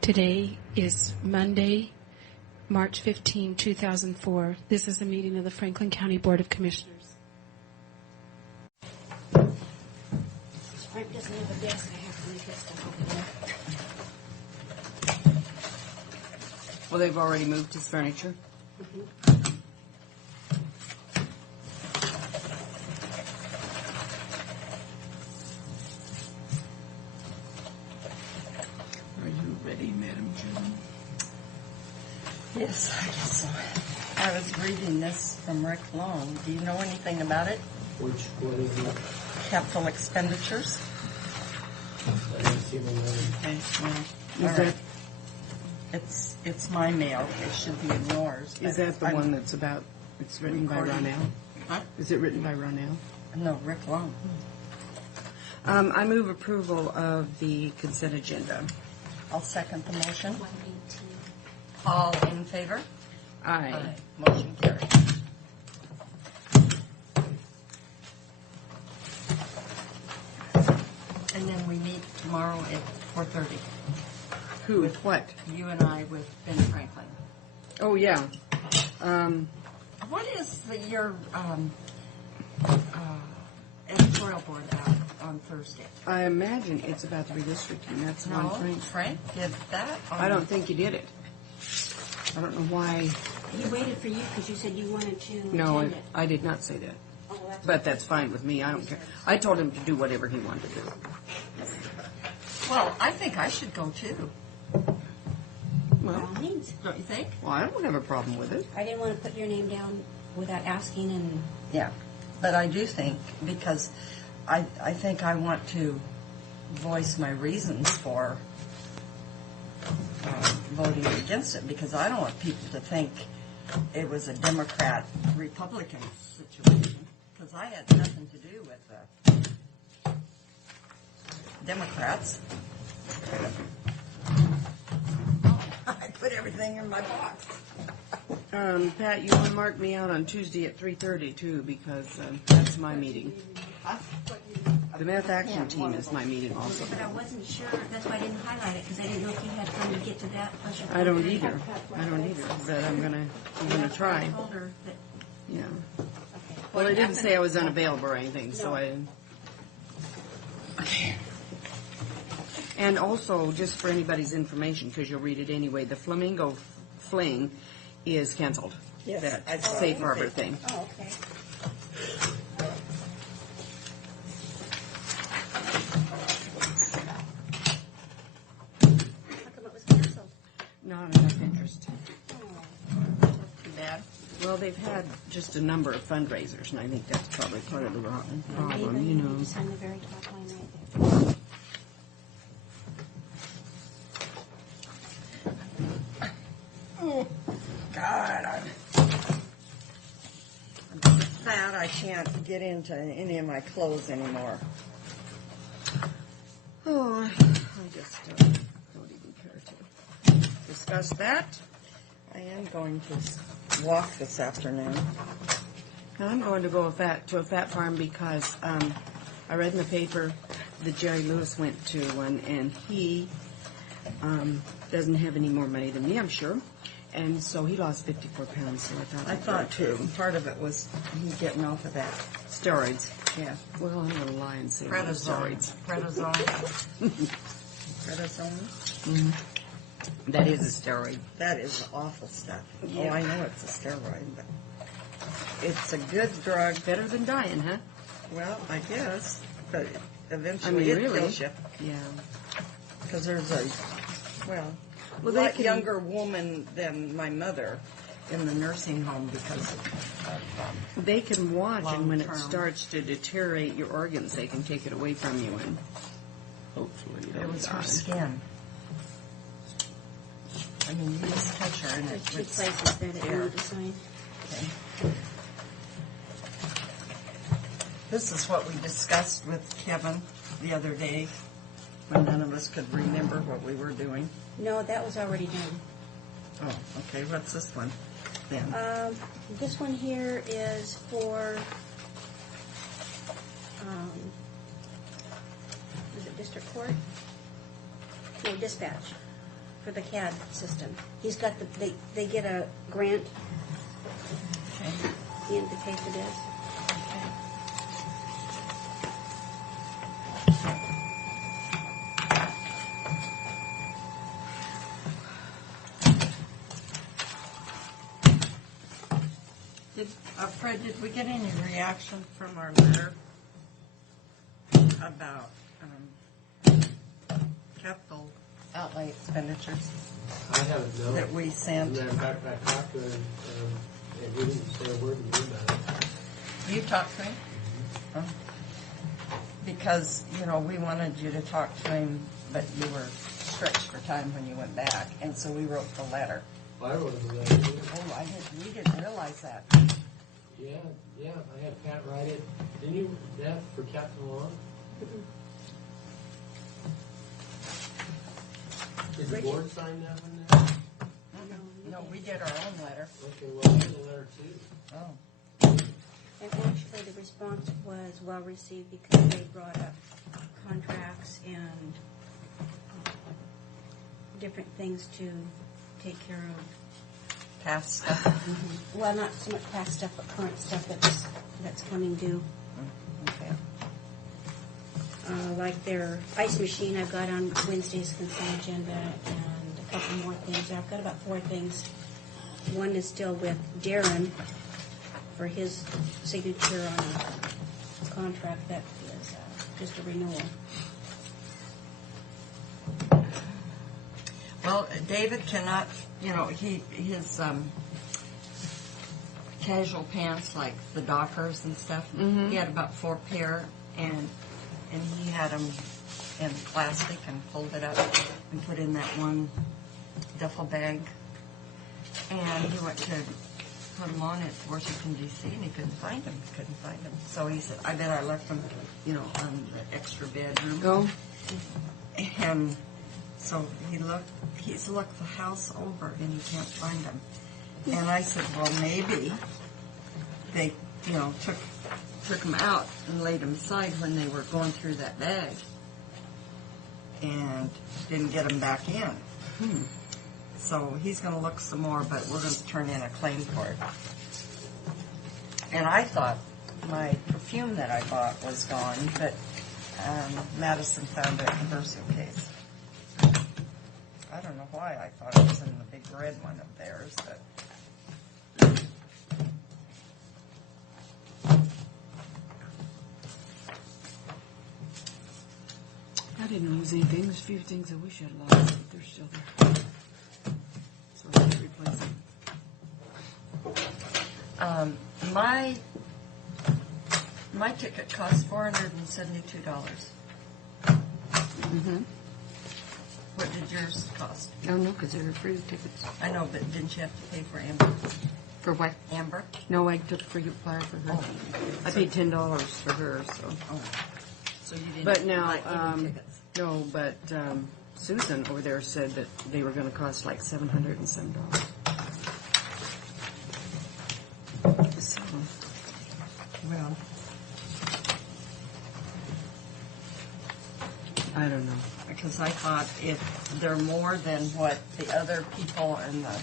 Today is Monday, March 15, 2004. This is a meeting of the Franklin County Board of Commissioners. Frank doesn't have a desk. I have to leave his stuff over there. Well, they've already moved his furniture. Are you ready, Madam Chairman? Yes, I guess so. I was reading this from Rick Long. Do you know anything about it? What is it? Capital expenditures? I didn't see the letter. Okay, well, Is all right. It's my mail. It should be in yours. Is that the I'm- one that's about, it's written by Recording. Ronell? Huh? Is it written by Ronell? No, Rick Long. I move approval of the consent agenda. I'll second the motion. 118. All in favor? Aye. Motion carried. And then we meet tomorrow at 4:30. Who? With what? You and I with Ben Franklin. Oh, yeah. What is your editorial board out on Thursday? I imagine it's about the redistricting. That's the No, one Frank. Frank did that. I don't think you did it. I don't know why. He waited for you because you said you wanted to No, attend it. I did not say that. Oh, well, that's But that's fine with me. I don't care. I told him to do whatever he wanted to do. Well, I think I should go too. by Well, all means. Don't you think? I don't have a problem with it. I didn't want to put your name down without asking, and Yeah, but I do think because I think I want to voice my reasons for voting against it because I don't want people to think it was a Democrat-Republican situation because I had nothing to do with the Democrats. I put everything in my box. Pat, you want to mark me out on Tuesday at 3:30 too, because that's my meeting. The Meth Action Team is my meeting also. but I wasn't sure. That's why I didn't highlight it because I didn't know if you had time to get to that. Plus your I don't phone. either. But I'm gonna try. I told her that. Yeah. Okay. Well, I didn't say I was unavailable or anything, so I didn't. And also, just for anybody's information, because you'll read it anyway, the Flamingo Fling is canceled. Yes, That I saw safe it. harbor thing. Oh, okay. How come it was canceled? Not enough interest. Oh. Too bad. Well, they've had just a number of fundraisers, and I think that's probably part of the problem, Maybe you know. It's on the very top line right there. Oh, God, I'm so fat I can't get into any of my clothes anymore. Oh, I just don't even care to discuss that. I am going to walk this afternoon. And I'm going to go to a fat farm because I read in the paper that Jerry Lewis went to one, and he doesn't have any more money than me, I'm sure. And so he lost 54 pounds, so I thought too. Part of it was he getting off of that. Steroids. Yeah. Well, I'm going to lie and say it was Prednisone. steroids. Prednisone. That is a steroid. That is awful stuff. Yeah. Oh, I know it's a steroid, but it's a good drug. Better than dying, huh? Well, I guess, but I eventually mean, it really? kills you. Yeah. Because there's a, well, Well, a they lot can- younger woman than my mother in the nursing home because of They can watch, and when it Long-term. starts to deteriorate your organs, they can take it away from you, and hopefully you it don't was die. her skin. I mean, you just touch her and There's two it's places that it there. need to sign. Okay. This is what we discussed with Kevin the other day when none of us could remember what we were doing. No, that was already done. Oh, okay. What's this one then? This one here is for, is it district court? No, dispatch. For for the CAD system. He's got they get a grant Okay. in to pay for this. Fred, did we get any reaction from our letter about capital outlay expenditures I haven't known. that we As a sent? matter of fact, I talked to him, and he didn't say a word to me about it. You talked to him? Oh. Because, we wanted you to talk to him, but you were stretched for time when you went back, and so we wrote the letter. I wrote him a letter. Oh, we didn't realize that. Yeah, I had Pat write it. Didn't you, Beth, for Captain Long? Did the Bridget. board sign that one there? No, we did our own letter. Okay, well, I did a letter too. Oh. And actually, the response was well received because they brought up contracts and different things to take care of. Past stuff. Well, not so much past stuff, but current stuff that's coming due. Okay. Like their ice machine I've got on Wednesday's consent agenda, and a couple more things. I've got about 4 things. One is still with Darren for his signature on a contract that is just a renewal. Well, David cannot, his casual pants, like the Dockers and stuff, he had about 4 pair, and he had them in plastic and folded up and put in that one duffel bag. And he went to put them on at Washington, D.C., and he couldn't find them. So he said, I bet I left them, on the extra bedroom. Go. And so he's looked the house over and he can't find them. And I said, well, maybe they, took them out and laid them aside when they were going through that bag and didn't get them back in. So he's going to look some more, but we're going to turn in a claim for it. And I thought my perfume that I bought was gone, but Madison found it in the Verso case. I don't know why I thought it was in the big red one of theirs, but I didn't lose anything. There's a few things I wish I'd lost, but they're still there. So I have to replace them. my ticket cost $472. Mm-hmm. What did yours cost? Oh, no, because they were free tickets. I know, but didn't you have to pay for Amber? For what? Amber? No, I took free flyer for her. I paid $10 for her, so. Oh. So you didn't But now, buy any tickets. no, but Susan over there said that they were going to cost like $700 and some dollars. So, Well, I don't know. because I thought if they're more than what the other people in the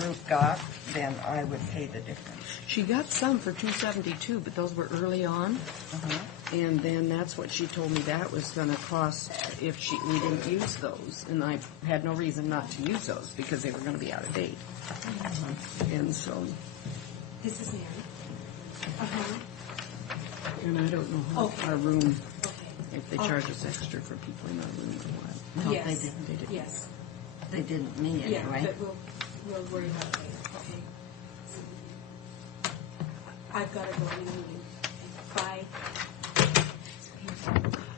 group got, then I would pay the difference. She got some for $272, but those were early on, and then that's what she told me that was going to cost if we didn't use those, and I had no reason not to use those because they were going to be out of date, and so, This is Mary. Uh-huh. and I don't know how Okay. our room, Okay. if they charge us extra for people in our room or what. No, Yes. they didn't. They did. Yes. They didn't, me Yeah, anyway. but we'll worry about it later. Okay. I've got to go in a meeting. Bye.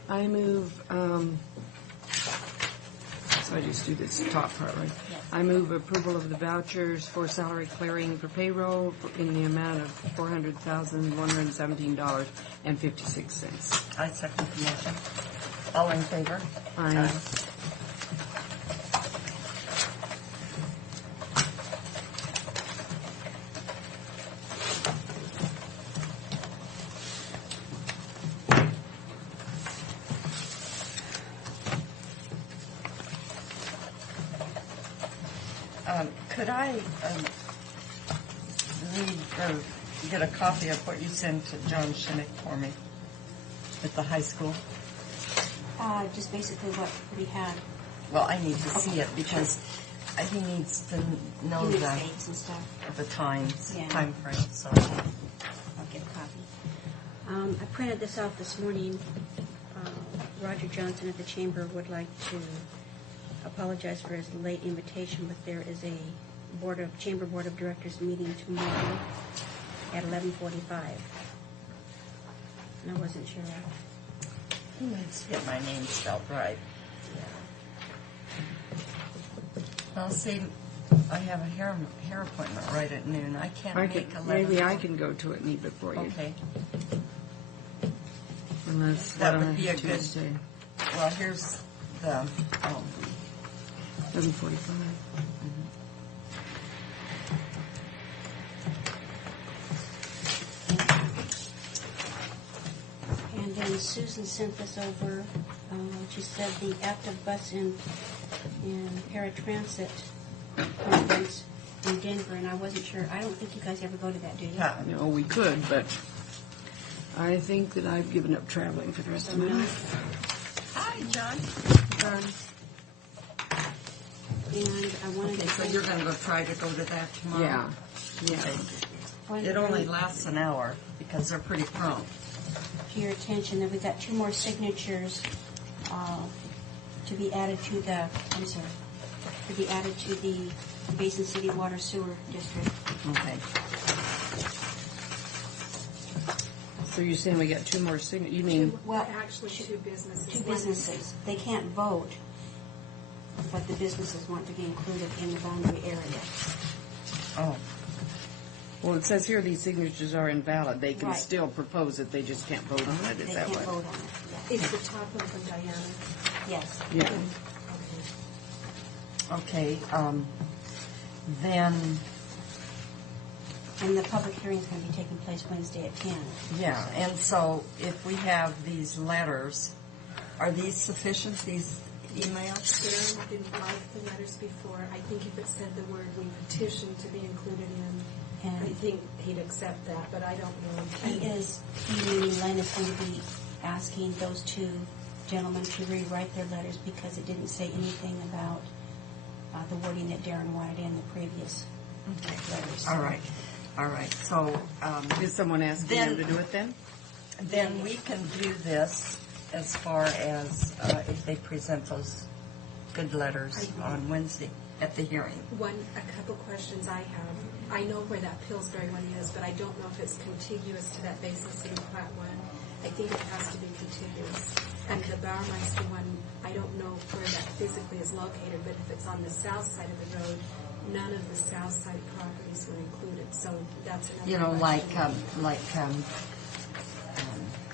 I move, so I just do this top part, right? I move approval of the vouchers for salary clearing for payroll in the amount of $400,117.56. I second the motion. All in favor? Aye. Could I read or get a copy of what you sent to John Schmidt for me at the high school? Just basically what we had. Well, I need to see it because he needs to know Unit the dates and stuff. times, Yeah. time frame. So I'll get a copy. I printed this out this morning. Roger Johnson at the Chamber would like to apologize for his late invitation, but there is a Chamber Board of Directors meeting tomorrow at 11:45. And I wasn't sure. he needs to get my name spelled right. Well, see, I have a hair appointment right at noon. I can't make 11. Maybe I can go to it and eat before you. Okay. Unless That would be a good- Tuesday, Well, here's the. 11:45. And then Susan sent this over. She said the active bus in paratransit conference in Denver, and I wasn't sure. I don't think you guys ever go to that, do you? Yeah. No, we could, but I think that I've given up traveling for the rest of my No. life. Hi, John. And I wanted Okay, to so you're going to go try to go to that tomorrow? Yeah, yeah. point It only lasts an hour because they're pretty prompt. to your attention that we've got 2 more signatures to be added to the Basin City Water Sewer District. Okay. So you're saying we got 2 more signatures? You mean, Well, Actually, 2 businesses. 2 businesses. They can't vote, but the businesses want to be included in the boundary area. Oh, well, it says here these signatures are invalid. They can Right. still propose it, they just can't vote on it. Is They that can't what? vote on it. Is the top one from Diana? Yes. Yeah. okay. Then, And the public hearing is going to be taking place Wednesday at 10. yeah, and so if we have these letters, are these sufficient, these emails? Darren didn't like the letters before. I think if it said the word "we petition" to be included in, I And think he'd accept that, but I don't know. he meaning Len is going to be asking those 2 gentlemen to rewrite their letters because it didn't say anything about the wording that Darren wanted in the previous letters. All right, all right. So Is someone asking Then- them to do it then? then we can do this as far as if they present those good letters on Wednesday at the hearing. A couple questions I have. I know where that Pillsbury one is, but I don't know if it's contiguous to that Basin City Plat one. I think it has to be contiguous. And the Bauermeister one, I don't know where that physically is located, but if it's on the south side of the road, none of the south side properties were included. So that's another You know, like question.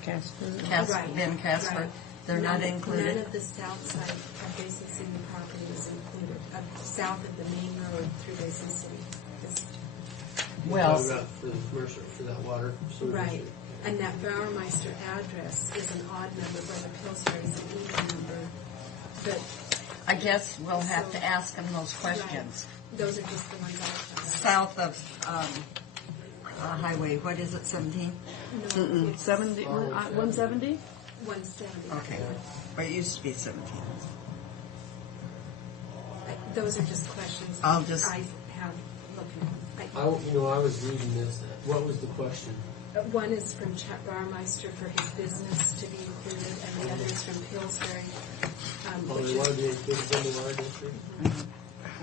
Casper? Right. Ben Casper, Right. they're not None included? of the south side of Basin City property is included, south of the main road through Basin City. Well, Talking about for the commercial, for that water sewer Right, district. and that Bauermeister address is an odd number, where the Pillsbury is an even number. But I guess we'll have to ask them those questions. those are just the ones I found. South of Highway, what is it, 17? No, it's 70, 170? 170. Okay, but it used to be 17. Those are just questions I'll just- I have looking. I was reading this. What was the question? One is from Chet Bauermeister for his business to be included, and the other is from Pillsbury, Oh, which they want to is, be included in the water district?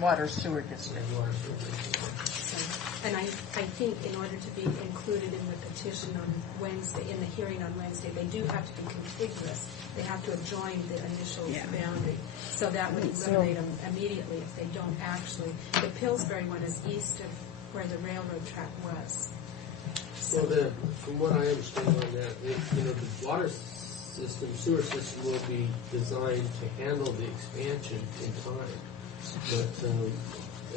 Water Sewer District. And water sewer district. and I think in order to be included in the petition on Wednesday, in the hearing on Wednesday, they do have to be contiguous. They have to adjoin the initial Yeah. boundary. So that would eliminate them immediately if they don't actually. The Pillsbury one is east of where the railroad track was. Well, then, from what I understand on that, the water system, sewer system will be designed to handle the expansion in time. But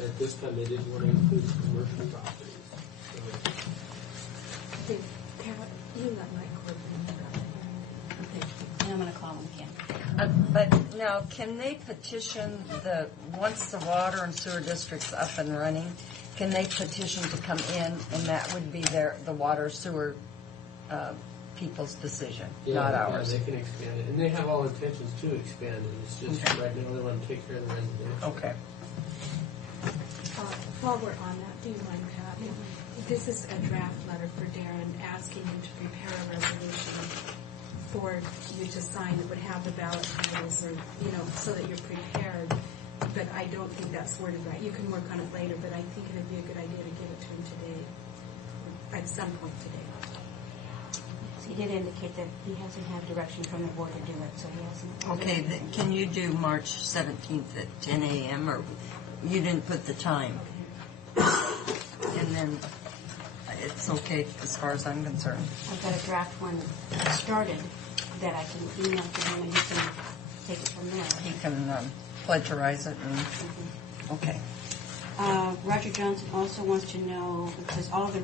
at this time, they didn't want to include commercial properties. So, I think, Pat, you let Mike Corbin know about the hearing. Okay. And I'm going to call him again. But now, can they petition once the water and sewer district's up and running, can they petition to come in, and that would be the water sewer people's decision, not ours? Yeah, they can expand it, and they have all intentions to expand it. It's just Okay. right now they want to take care of the residential. Okay. While we're on that, do you mind, Pat? This is a draft letter for Darren asking him to prepare a resolution for you to sign that would have the ballot titles or, so that you're prepared. But I don't think that's worded right. You can work on it later, but I think it would be a good idea to give it to him today, at some point today. So he did indicate that he hasn't had direction from the board to do it, so he hasn't. Okay, can you do March 17th at 10 a.m., or you didn't put the time? And then it's okay as far as I'm concerned. I've got a draft one started that I can email to him and he can take it from there. He can plagiarize it and, okay. Roger Johnson also wants to know, it says all of the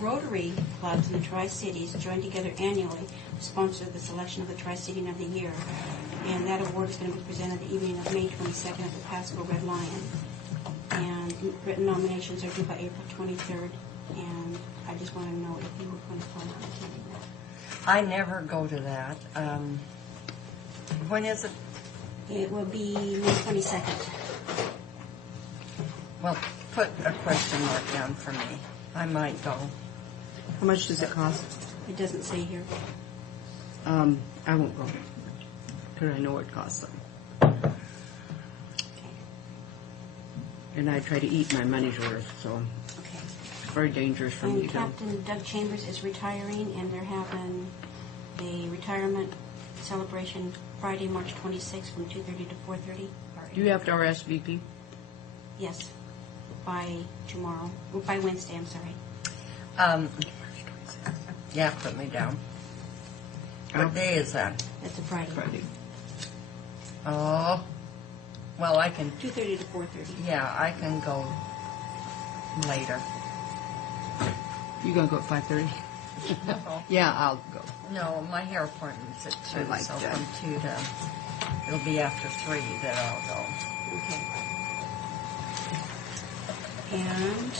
Rotary clubs in the Tri-Cities join together annually to sponsor the selection of the Tri-City of the Year. And that award is going to be presented the evening of May 22nd at the Pasco Red Lion. And written nominations are due by April 23rd. And I just want to know if you were going to plan on attending that. I never go to that. When is it? It will be May 22nd. Well, put a question mark down for me. I might go. How much does it cost? It doesn't say here. I won't go, because I know what it costs them. Okay. And I try to eat my money's worth, so Okay. it's very dangerous for me And to go. Captain Doug Chambers is retiring, and they're having a retirement celebration Friday, March 26th from 2:30 to 4:30. Do you have to RSVP? Yes, by tomorrow, or by Wednesday, I'm sorry. Yeah, put me down. What day is that? That's a Friday. Friday. Oh, well, I can, 2:30 to 4:30. yeah, I can go later. You gonna go at 5:30? Yeah, I'll go. No, my hair appointment's at 2, I like so that. from 2 to, it'll be after 3 that I'll go. Okay. And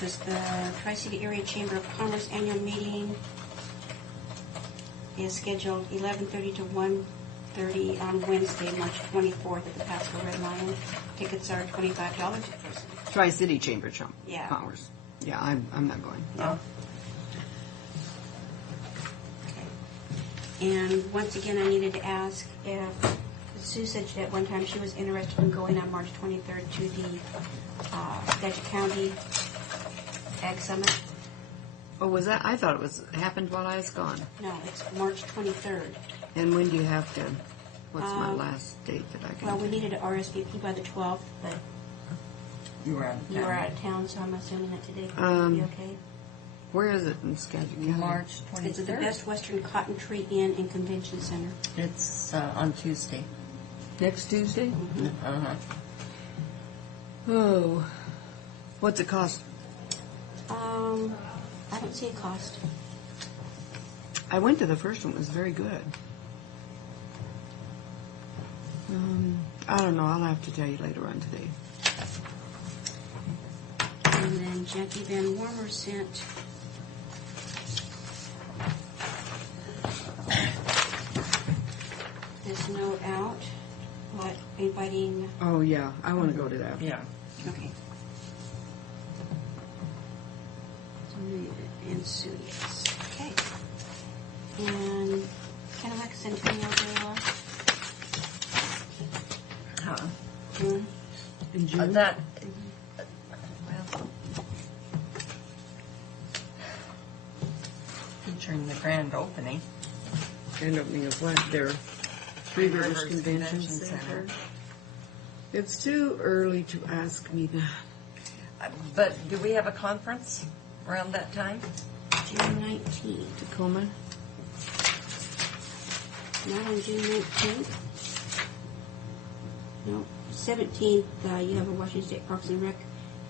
this is the Tri-City Area Chamber of Commerce annual meeting is scheduled 11:30 to 1:30 on Wednesday, March 24th at the Pasco Red Lion. Tickets are $25 a person. Tri-City Chamber Yeah. Commerce. Yeah, I'm not going. Oh, And once again, I needed to ask if Sue said at one time she was interested in going on March 23rd to the Skagit County Ag Summit. Oh, was that? I thought it happened while I was gone. No, it's March 23rd. And when do you have to? What's my Um, last date that I can? Well, we needed an RSVP by the 12th, but you were out of you were town. out of town, so I'm assuming that today would be okay. Where is it in Skagit County? March It's at the 23rd. Best Western Cotton Tree Inn and Convention Center. It's on Tuesday. Next Tuesday? Uh-huh. Oh, what's it cost? I don't see a cost. I went to the first one. It was very good. I don't know. I'll have to tell you later on today. And then Jackie Van Warmer sent this note out, inviting, Oh, yeah. I want to go to that. Yeah. okay. And Sue, yes. Okay. And Kennewick Centennial Day Huh. June. In June? That, well, featuring the grand opening. Grand opening of what? Their Three Rivers Rivers Convention Convention Center. Center. It's too early to ask me that. But do we have a conference around that time? June 19th. Tacoma? Not on June 19th. No, 17th, you have a Washington State Parks and Rec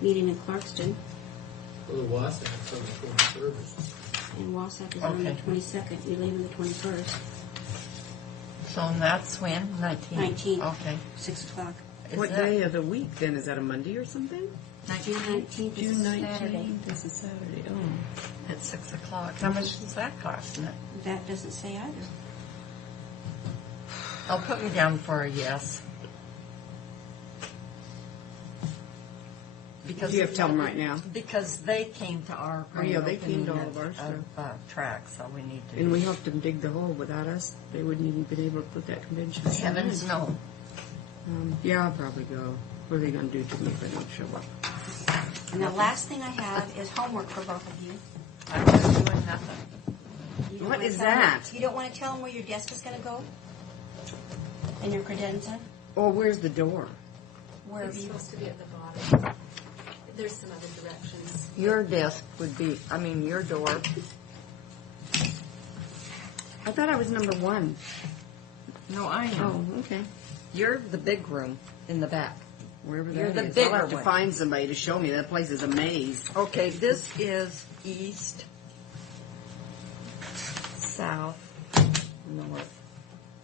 meeting in Clarkston. Well, the Wasatch on the 23rd. And Wausau is on the Okay. 22nd. You're leaving the 21st, So that's when? 19? 19th. Okay. 6 o'clock. Is What that day of the week then? Is that a Monday or something? June 19th is June Saturday. 19th. This is Saturday. Oh. At 6 o'clock. How much does that cost? That doesn't say either. I'll put me down for a yes. Because You have to tell them right now. Because they came to our Oh, yeah, grand they came to all opening of our stuff. track, so we need to. And we helped them dig the hole. Without us, they wouldn't even been able to put that convention center Heavens in. no. Yeah, I'll probably go. What are they going to do to me if I don't show up? And the last thing I have is homework for both of you. I'm not doing nothing. You don't What wanna is tell them- that? You don't want to tell them where your desk is going to go? And your credenza? Oh, where's the door? Where It's have you? supposed to be at the bottom. There's some other directions. Your desk would be, your door. I thought I was number 1. No, I know. Oh, okay. You're the big room in the back. Wherever You're that the is. bigger I'll have to one. find somebody to show me. That place is a maze. Okay, this is east, south, north,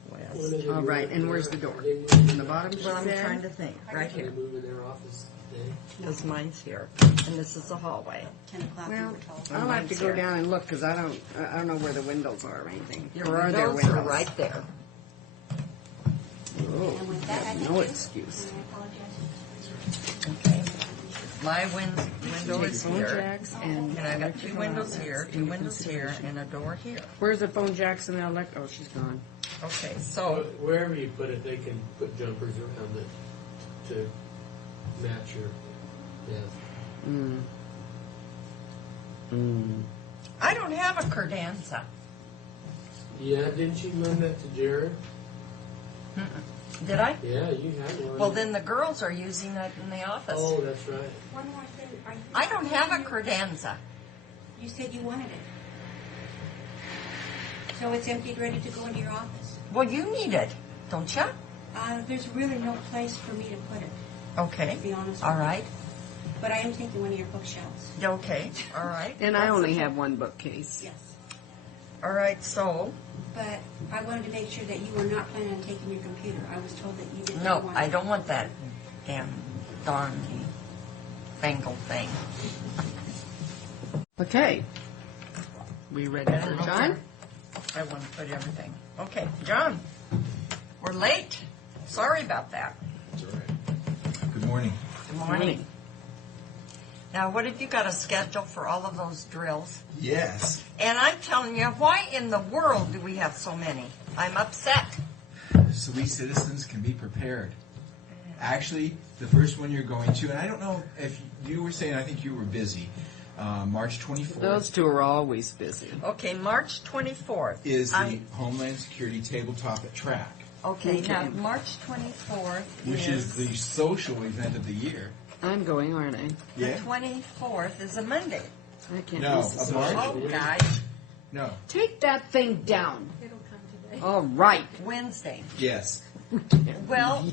west. All right, and where's the door? In the bottom, she Well, I'm said? trying to think. Right Are they here. moving their office today? Because mine's here. And this is the hallway. 10 o'clock, you Well, were told. I'll have to Mine's go here. down and look because I don't know where the windows are or anything. Your Or are there windows windows? are right there. Oh, And with that, I thank no you. excuse. And I apologize. Okay. My window Take is phone here. jacks and And I got electrical 2 windows outlets here, in 2 windows here, consideration. and a door here. Where's the phone jacks and the electric? Oh, she's gone. Okay, So so wherever you put it, they can put jumpers around it to match your desk. I don't have a credenza. Yeah, didn't you loan that to Jared? Did I? Yeah, you had one. Well, then the girls are using it in the office. Oh, that's right. One more thing. Are you, I don't have a credenza. You said you wanted it. So it's emptied, ready to go into your office. Well, you need it, don't you? There's really no place for me to put it, Okay. to be honest All with you. right. But I am taking one of your bookshelves. Okay. All right. And I only have one bookcase. Yes. All right. So, But I wanted to make sure that you were not planning on taking your computer. I was told that you didn't no, want I it. don't want that damn darn fangled thing. Okay. We ready for John? I want to put everything. Okay, John. We're late. Sorry about that. That's all right. Good morning. Good morning. Now, what have you got a schedule for all of those drills? Yes. And I'm telling you, why in the world do we have so many? I'm upset. So we citizens can be prepared. Actually, the first one you're going to, and I don't know if you were saying, I think you were busy, March 24th Those two are always busy. Okay, March 24th. is the Homeland Security Tabletop at Track, Okay, Okay. now March 24th which is the social event of the year. I'm going, aren't I? the 24th is a Monday. I can't No, miss this. of March? Oh, guys, No. Take that thing down. It'll come today. All right. Wednesday. Yes. Well,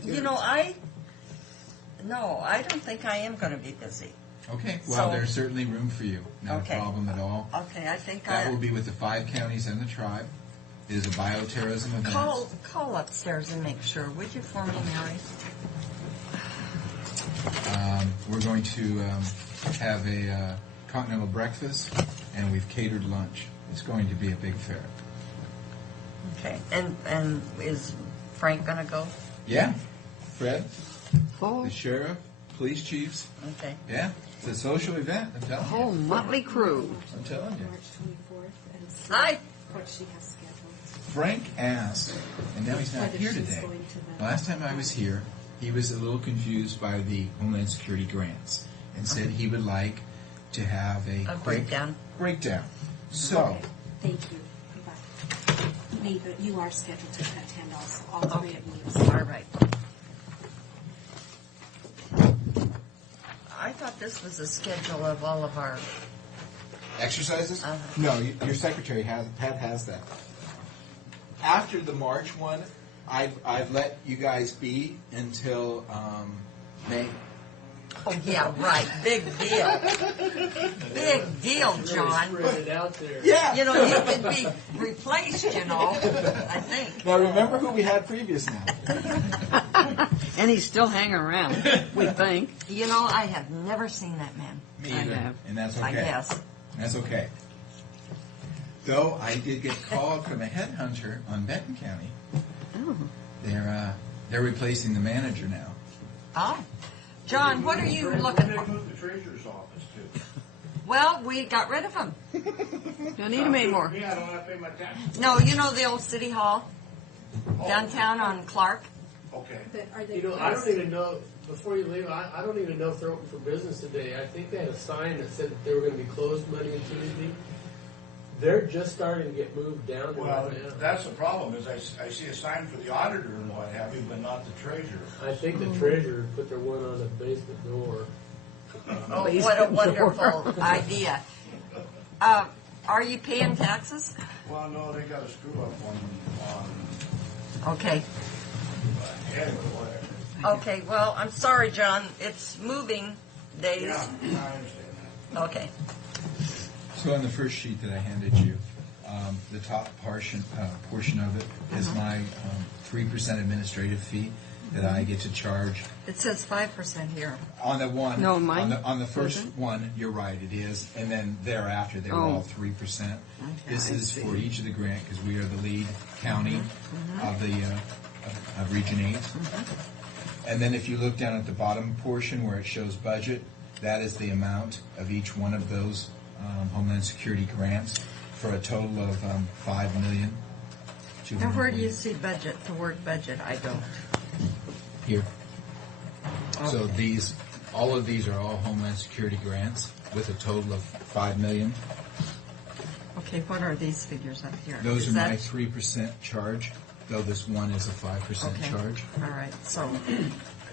I don't think I am going to be busy. Okay. Well, So- there's certainly room for you. Not Okay. a problem at all. Okay, I think That will be with the 5 counties and the tribe. It is a bioterrorism event. call upstairs and make sure, would you, for me, Mary? We're going to have a continental breakfast, and we've catered lunch. It's going to be a big fair. Okay, and is Frank going to go? Yeah, Fred, Whole, the sheriff, police chiefs. Okay. Yeah, it's a social event. I'm telling you. whole motley crew. I'm telling you. March 24th and see Hi. what she has scheduled. Frank asked, and now he's not Whether here she's today. going to the- Last time I was here, he was a little confused by the Homeland Security grants and said he would like to have a A quick breakdown. So, Okay, thank you. Bye. But you are scheduled to attend also, all three Okay. of you. All right. I thought this was a schedule of all of our, exercises? Uh-huh. No, your secretary has that. After the March one, I've let you guys be until May. Oh, yeah, right. Big deal. Big deal, John. Spread it out there. Yeah. You know, you could be replaced, you know, I think. Now remember who we had previous now. And he's still hanging around, we think. You know, I have never seen that man. Me I either. have. And that's okay. I guess. That's okay. Though I did get called from a headhunter on Benton County. Oh. They're replacing the manager now. Oh. John, what are you looking They for? moved the treasurer's office too. Well, we got rid of him. Don't need him anymore. Yeah, I don't have to pay my taxes. No, you know the old city hall downtown on Clark? Okay. But are they You know, I don't even know, before you leave, I don't even know if they're open for business today. I think they had a sign that said that they were going to be closed Monday and Tuesday. They're just starting to get moved down to Well, right now. that's the problem, is I see a sign for the auditor and what have you, but not the treasurer. I think the treasurer put their one on the basement door. Oh, what a wonderful idea. Are you paying taxes? Well, no, they got a screw up on Okay. anyway, whatever. Okay, well, I'm sorry, John. It's moving days. Yeah, I understand that. Okay. So on the first sheet that I handed you, the top portion of it is my 3% administrative fee that I get to charge. It says 5% here. On the one, No, mine on the first doesn't. one, you're right, it is, and then thereafter they were Oh. all 3%. This I is see. for each of the grant because we are the lead county of the of Region 8. And then if you look down at the bottom portion where it shows budget, that is the amount of each one of those Homeland Security grants for a total of $5 million. Now, where do you see budget, the word budget? I don't. Here. So these, all of these are all Homeland Security grants with a total of $5 million. Okay, what are these figures up here? Those Is are my that- 3% charge, though this one is a 5% Okay. charge. All right, so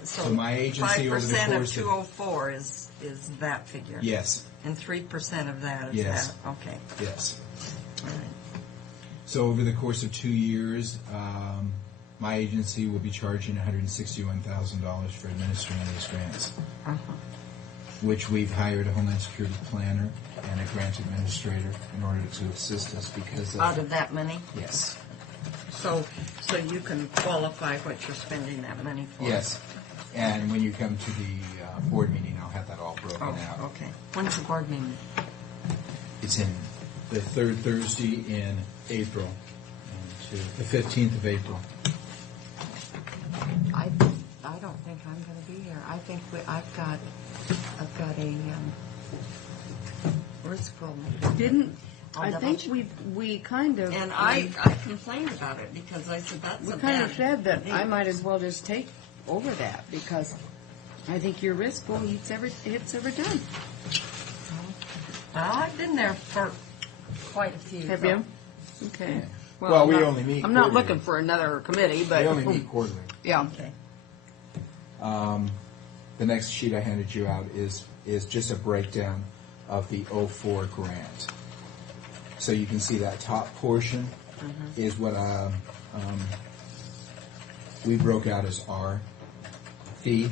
So my agency over the 5% of course of- 204 is that figure? Yes, And 3% of that is Yes. that? Okay, yes. all right. So over the course of 2 years, my agency will be charging $161,000 for administering these grants, Uh-huh. which we've hired a Homeland Security planner and a grant administrator in order to assist us because Out of, of that money? yes, So you can qualify what you're spending that money for? yes. And when you come to the board meeting, I'll have that all broken Oh, out. okay. When's the board meeting? It's in the third Thursday in April, and the 15th of April. I don't think I'm going to be here. I think I've got a where's the school meeting? Didn't, I'll I double think we kind of. And I complained about it because I said that's We a kind bad of said that deal. I might as well just take over that because I think your risk will it's ever done. Well, I've been there for quite a few. Have so- you? Okay. Well, I'm we not- only meet I'm not quarterly. looking for another committee, but They only meet quarterly. yeah. Okay. The next sheet I handed you out is just a breakdown of the 04 grant. So you can see that top portion is what we broke out as our fee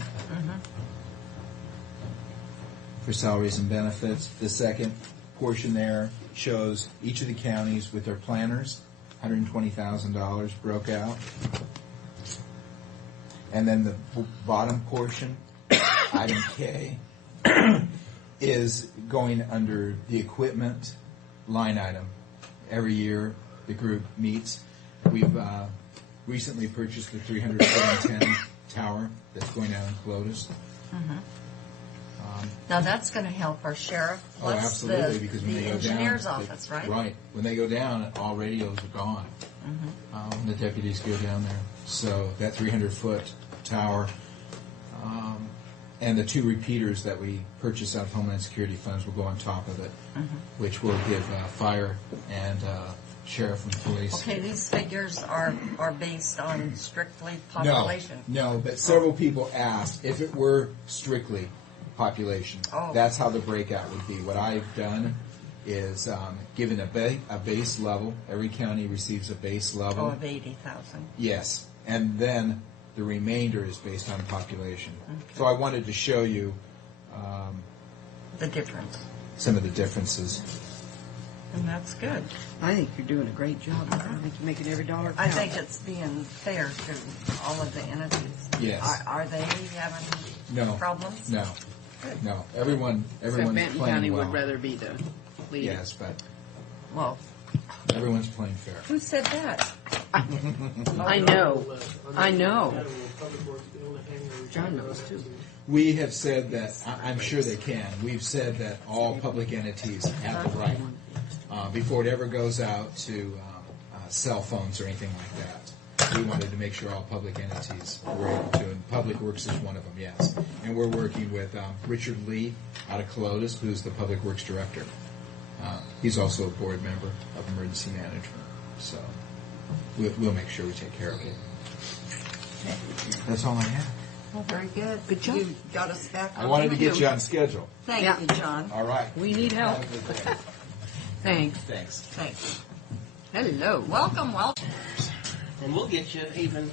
for salaries and benefits. The second portion there shows each of the counties with their planners, $120,000 broke out. And then the bottom portion, item K, is going under the equipment line item. Every year the group meets. We've recently purchased the 310 tower that's going down in Clovis. Now that's going to help our sheriff Oh, plus absolutely, because when the they go down, engineer's office, right? Right. When they go down, all radios are gone. The deputies go down there. So that 300-foot tower and the 2 repeaters that we purchased out of Homeland Security funds will go on top of it, which will give fire and sheriff and police. Okay, these figures are based on strictly population. No, but several people asked if it were strictly population. Oh. That's how the breakout would be. What I've done is given a base level. Every county receives a base level. Oh, of 80,000. Yes, and then the remainder is based on population. So I wanted to show you The difference. some of the differences. And that's good. I think you're doing a great job. I think you're making every dollar count. I think it's being fair to all of the entities. Yes. Are they having No. problems? No. No. Everyone's Except Benton playing County well. would rather be the lead. Yes, but Well, everyone's playing fair. who said that? I know. I know. John knows too. We have said that, I'm sure they can, we've said that all public entities have the right, before it ever goes out to cell phones or anything like that. We wanted to make sure all public entities were able to, and Public Works is one of them, yes. And we're working with Richard Lee out of Colotus, who's the Public Works Director. He's also a board member of Emergency Management, so we'll make sure we take care of it. That's all I have. Well, very good. Good job. You got us back on. I wanted to get you on schedule. Thank Yeah. you, John. All right. We need help. Have a good day. Thanks. Thanks. Thanks. Hello. Welcome. And we'll get you even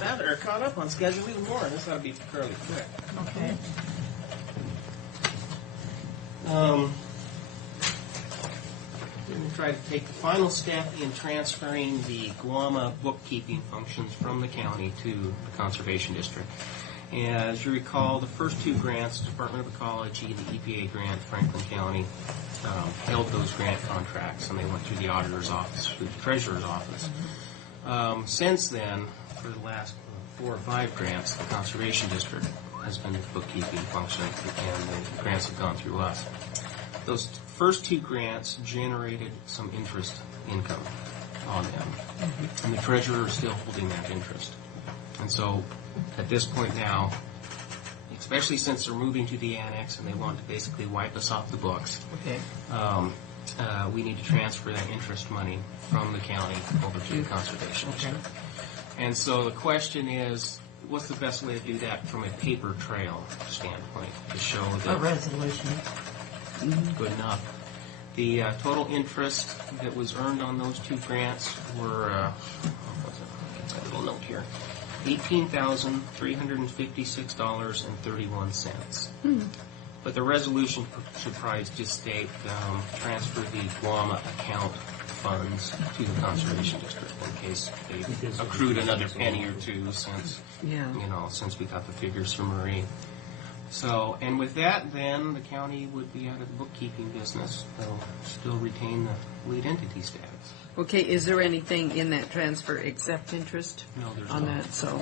better or caught up on schedule even more. This ought to be fairly quick. Okay. We're going to try to take the final step in transferring the Guama bookkeeping functions from the county to the Conservation District. And as you recall, the first two grants, Department of Ecology and the EPA grant, Franklin County, held those grant contracts, and they went through the auditor's office, through the treasurer's office. Since then, for the last 4 or 5 grants, the Conservation District has been the bookkeeping function, and the grants have gone through us. Those first 2 grants generated some interest income on them, and the treasurer is still holding that interest. And so, at this point now, especially since they're moving to the annex and they want to basically wipe us off the books, Okay. we need to transfer that interest money from the county over to the Conservation District. And so the question is, what's the best way to do that from a paper trail standpoint to show A that resolution. good enough? The total interest that was earned on those 2 grants were, what's it? I've got a little note here, $18,356.31. But the resolution should probably just state, transfer the Guama account funds to the Conservation District in case they've accrued another penny or two since, Yeah. since we got the figures from Marie. So, and with that, then, the county would be out of the bookkeeping business. They'll still retain the lead entity status. Okay, is there anything in that transfer except interest No, there's on not. that? So,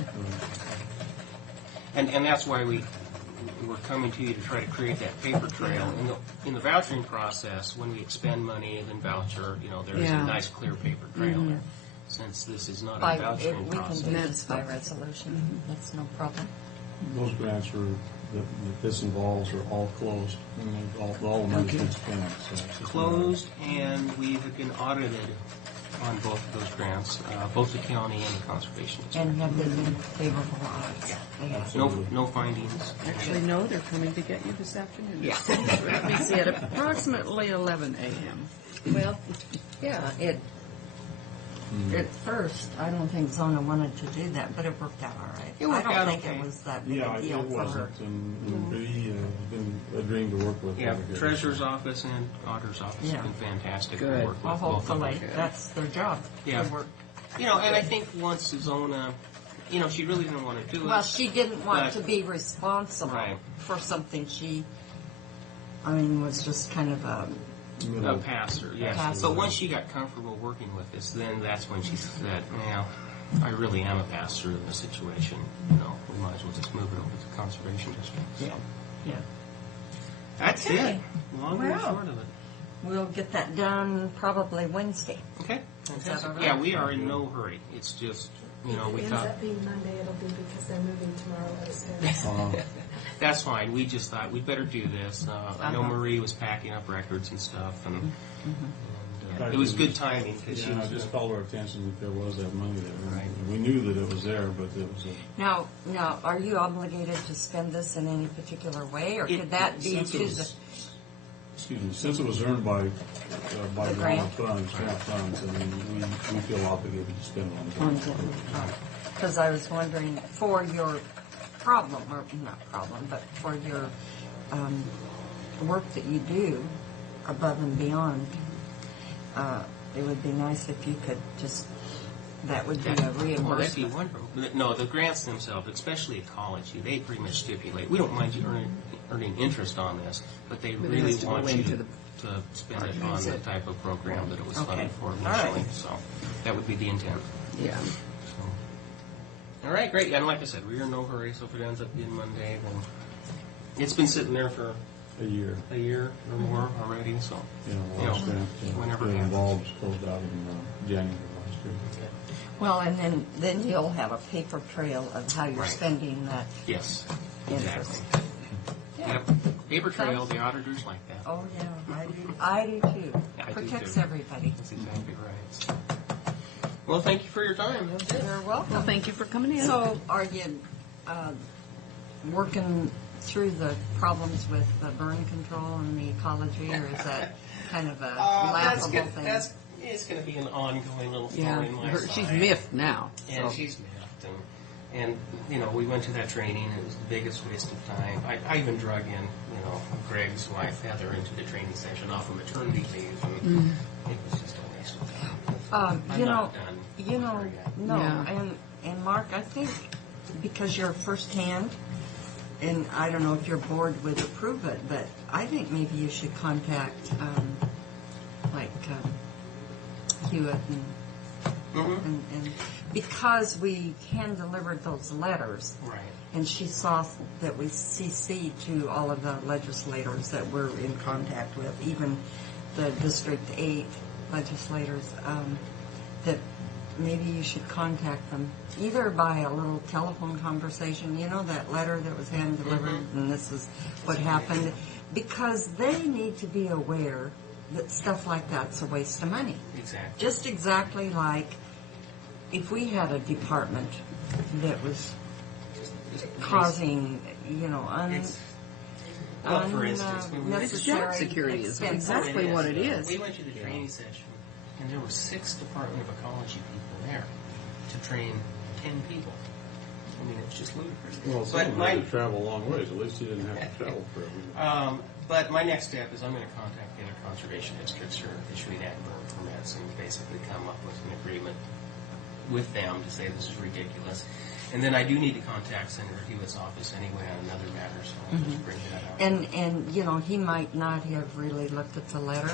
And that's why we're coming to you to try to create that paper trail. In the vouchering process, when we expend money and then voucher, there's Yeah. a nice clear paper trail there. Since this is not a By, vouchering we can process. do this by resolution. That's no problem. Those grants that this involves are all closed. All the money's been spent. So it's just Closed, and we have been audited on both of those grants, both the county and the Conservation District. And have they been favorable odds? They have. No findings. actually, no, they're coming to get you this afternoon. Yeah. Let me see, at approximately 11 a.m. Well, yeah, at first, I don't think Zona wanted to do that, but it worked out all right. It worked I out don't think okay. it was that big Yeah, a it deal for her. wasn't. And Bree has been a dream to work with. Yeah, over here. Treasurer's Office and Auditor's Office Yeah. have been fantastic Good. to work with. Well, both of them. hopefully, that's their job. Yeah. To work. And I think once Zona, she really didn't want to do it. Well, she didn't want But- to be responsible Right. for something was just kind of A passer, yes. passer. But once she got comfortable working with us, then that's when she said, well, I really am a passer in this situation. We might as well just move it over to the Conservation District. So yeah. that's Okay. it. Long and Wow. short of it. We'll get that done probably Wednesday. Okay. Is that all right? Yeah, we are in no hurry. It's just, we If it ends thought up being Monday, it'll be because they're moving tomorrow upstairs. that's fine. We just thought we'd better do this. I know Marie was packing up records and stuff, and it was good timing because she Yeah, was I just called our attention that there was that money there. Right. We knew that it was there, but it was Now, are you obligated to spend this in any particular way, or could that be since to it was- since it was earned by The grant? grant funds, I mean, we feel obligated to spend it on the grant. Because I was wondering, for your problem, or not problem, but for your work that you do above and beyond. It would be nice if you could just, that would be a Oh, that'd be reimbursement. wonderful. No, the grants themselves, especially at college, they pretty much stipulate, we don't mind you earning interest on this, but they But it really has to go want you into to spend it on Use the it. type of program that it was Okay. funded for All right. initially. So that would be the intent. Yeah. So. All right, great. And like I said, we're in no hurry, so if it ends up being Monday, then it's been sitting there for A year. a year or more already, so. You know, You know, last whenever the it happens. involved closed out in January last year. Well, and then you'll have a paper trail of how you're Right. spending that Yes, interest. exactly. Yep. Paper trail, the auditors like that. Oh, yeah, I do too. I do Protects too. everybody. That's exactly right. Well, thank you for your time. That's it. You're welcome. Well, thank you for coming in. So, are you working through the problems with the burn control and the ecology, or is that kind of a laughable thing? It's going to be an ongoing little yeah, thorn in my side. she's miffed now. And so. she's miffed. And, you know, we went to that training, and it was the biggest waste of time. I even drug in, Greg's wife, Heather, into the training session off of maternity leave, and it was just a waste of time. I'm not done. No, Yeah. and Mark, I think because you're firsthand, and I don't know if your board would approve it, but I think maybe you should contact, Hewitt and because we hand delivered those letters, Right. and she saw that we CC'd to all of the legislators that we're in contact with, even the District 8 legislators, that maybe you should contact them, either by a little telephone conversation, that letter that was hand-delivered, and this is what happened, because they need to be aware that stuff like that's a waste of money. Exactly. Just exactly like if we had a department that was causing, Well, for instance, when we went It's to job security is expenses. exactly what it is. We went to the training session, and there were 6 Department of Ecology people there to train 10 people. I mean, it's just ludicrous. Well, some of them had to travel a long ways. At least you didn't have to travel for everything. But my next step is I'm going to contact the other conservation districts who are issuing ag burn permits and basically come up with an agreement with them to say this is ridiculous. And then I do need to contact Senator Hewitt's office anyway on another matter, so I'll just bring that out. And he might not have really looked at the letter,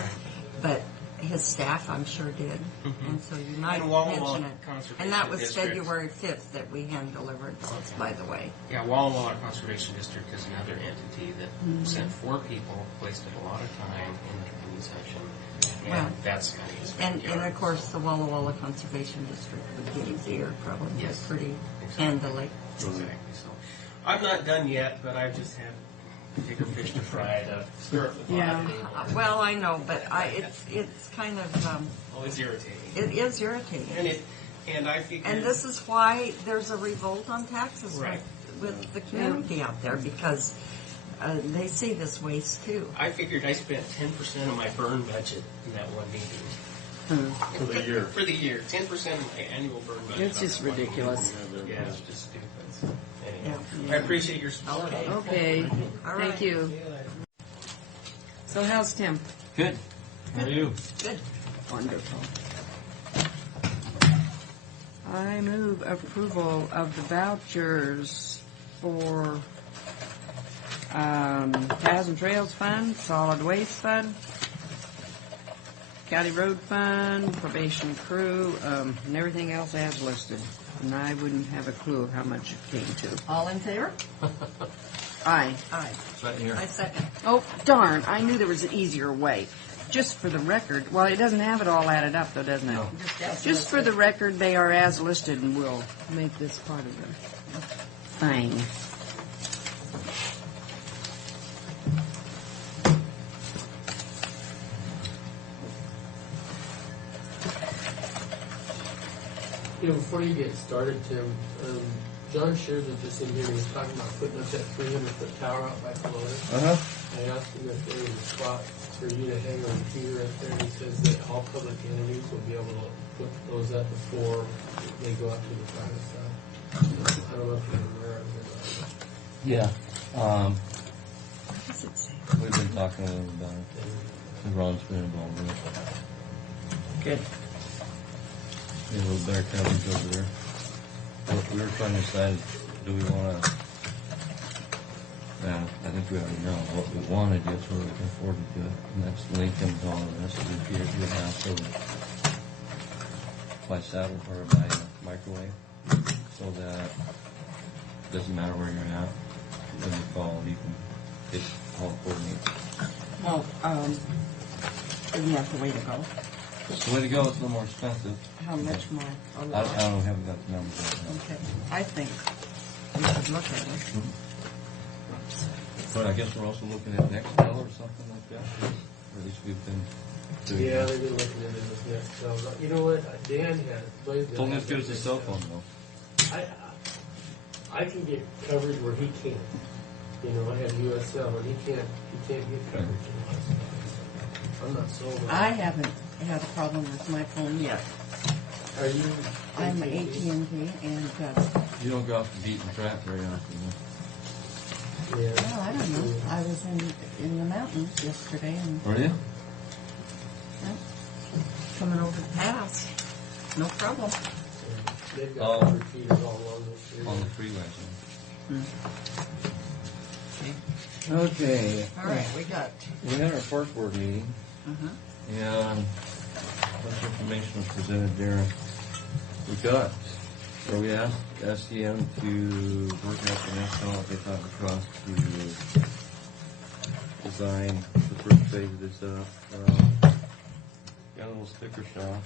but his staff, I'm sure, did. And so you might And Walla Walla mention it. Conservation And that was District. February 5th that we hand-delivered, by the way. Yeah, Walla Walla Conservation District is another entity that sent 4 people, wasted a lot of time in the training session, and Well, that's kind of his And backyard. of course, the Walla Walla Conservation District would get his ear probably Yes. pretty Exactly. handily. Exactly. So I'm not done yet, but I've just had bigger fish to fry to stir up the pot. Yeah. Well, I know, but it's kind of, Oh, it's irritating. it is irritating. And I figured. And this is why there's a revolt on taxes Right. with the community out there, because they see this waste too. I figured I spent 10% of my burn budget in that one meeting. For the year. For the year. 10% of my annual burn budget. It's on just that one meeting. ridiculous. Yeah, it's just stupid. So, anyway. Yeah. I appreciate your support. Okay, All thank right. you. So how's Tim? Good. How are you? Good. Wonderful. I move approval of the vouchers for Paths and Trails Fund, Solid Waste Fund, County Road Fund, Probation Crew, and everything else as listed. And I wouldn't have a clue of how much it came to. All in favor? Aye. Aye. Right here. I second. Oh, darn, I knew there was an easier way. Just for the record, well, it doesn't have it all added up, though, doesn't it? No. Just for the record, they are as listed, and we'll make this part of the thing. Before you get started, Tim, John Shears was just in here, he was talking about putting up that 300-foot tower out by Kelowna. I asked him if there was a spot for you to hang a repeater up there, and he says that all public entities will be able to put those up before they go out to the private side. I don't know if you're aware of it or not. Yeah. Is it We've been talking a little about it. Ron's been involved with it. Good. Get a little better coverage over there. What we were trying to decide, do we want to, I think we already know what we want to do so we can afford to do it. And that's Lincoln and all of this. If you have to buy saddle or buy a microwave so that it doesn't matter where you're at. When you call, you can get all coordinates. Well, isn't that the way to go? It's the way to go. It's a little more expensive. How much more? I don't have got the numbers right now. Okay. I think we should look at it. But I guess we're also looking at Nextel or something like that. Or at least we've been doing Yeah, that. they've been looking at it with Nextel. You know what? Dan had played It's only as good as a cell phone, though. I can get coverage where he can't. You know, I have USL and he can't get coverage in USL. I'm not sold on I haven't had a problem with my phone yet. Are you? I'm AT&T and, You don't go off the beaten track very often, Yeah. well, I don't know. I was in the mountains yesterday and though. Are you? coming over the pass. No problem. They've got coverage feeders all along those On the freeways. freeways. Okay. All right, We had our park board meeting. And a bunch of information was presented there. We asked SEM to work out the next one they thought would cost to design the first phase of this got a little sticker shop.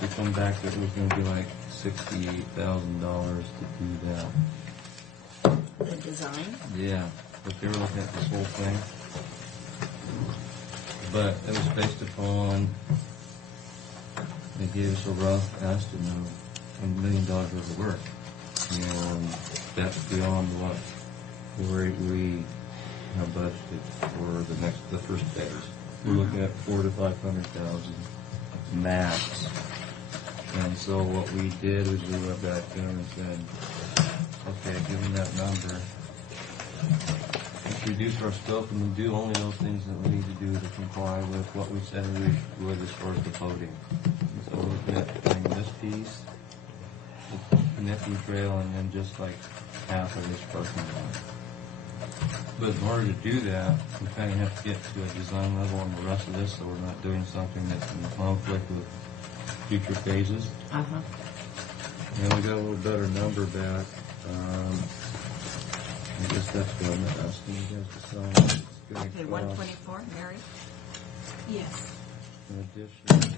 We come back that it was going to be like $68,000 to do that. the design. Yeah, but they were looking at this whole thing. But it was based upon, they gave us a rough estimate of $1 million worth of work. And that's beyond what we have budgeted for the first phase. We're looking at $400,000 to $500,000 max. And so what we did is we went back there and said, okay, given that number, let's reduce our scope and do only those things that we need to do to comply with what we said we would as far as the voting. And so we're looking at doing this piece, the connecting trail, and then just like half of this parking lot. But in order to do that, we kind of have to get to a design level on the rest of this, so we're not doing something that's in conflict with future phases. And we got a little better number back. I guess that's what I'm asking you guys to sign. It's gonna Okay, cost 124, Mary? Yes. an additional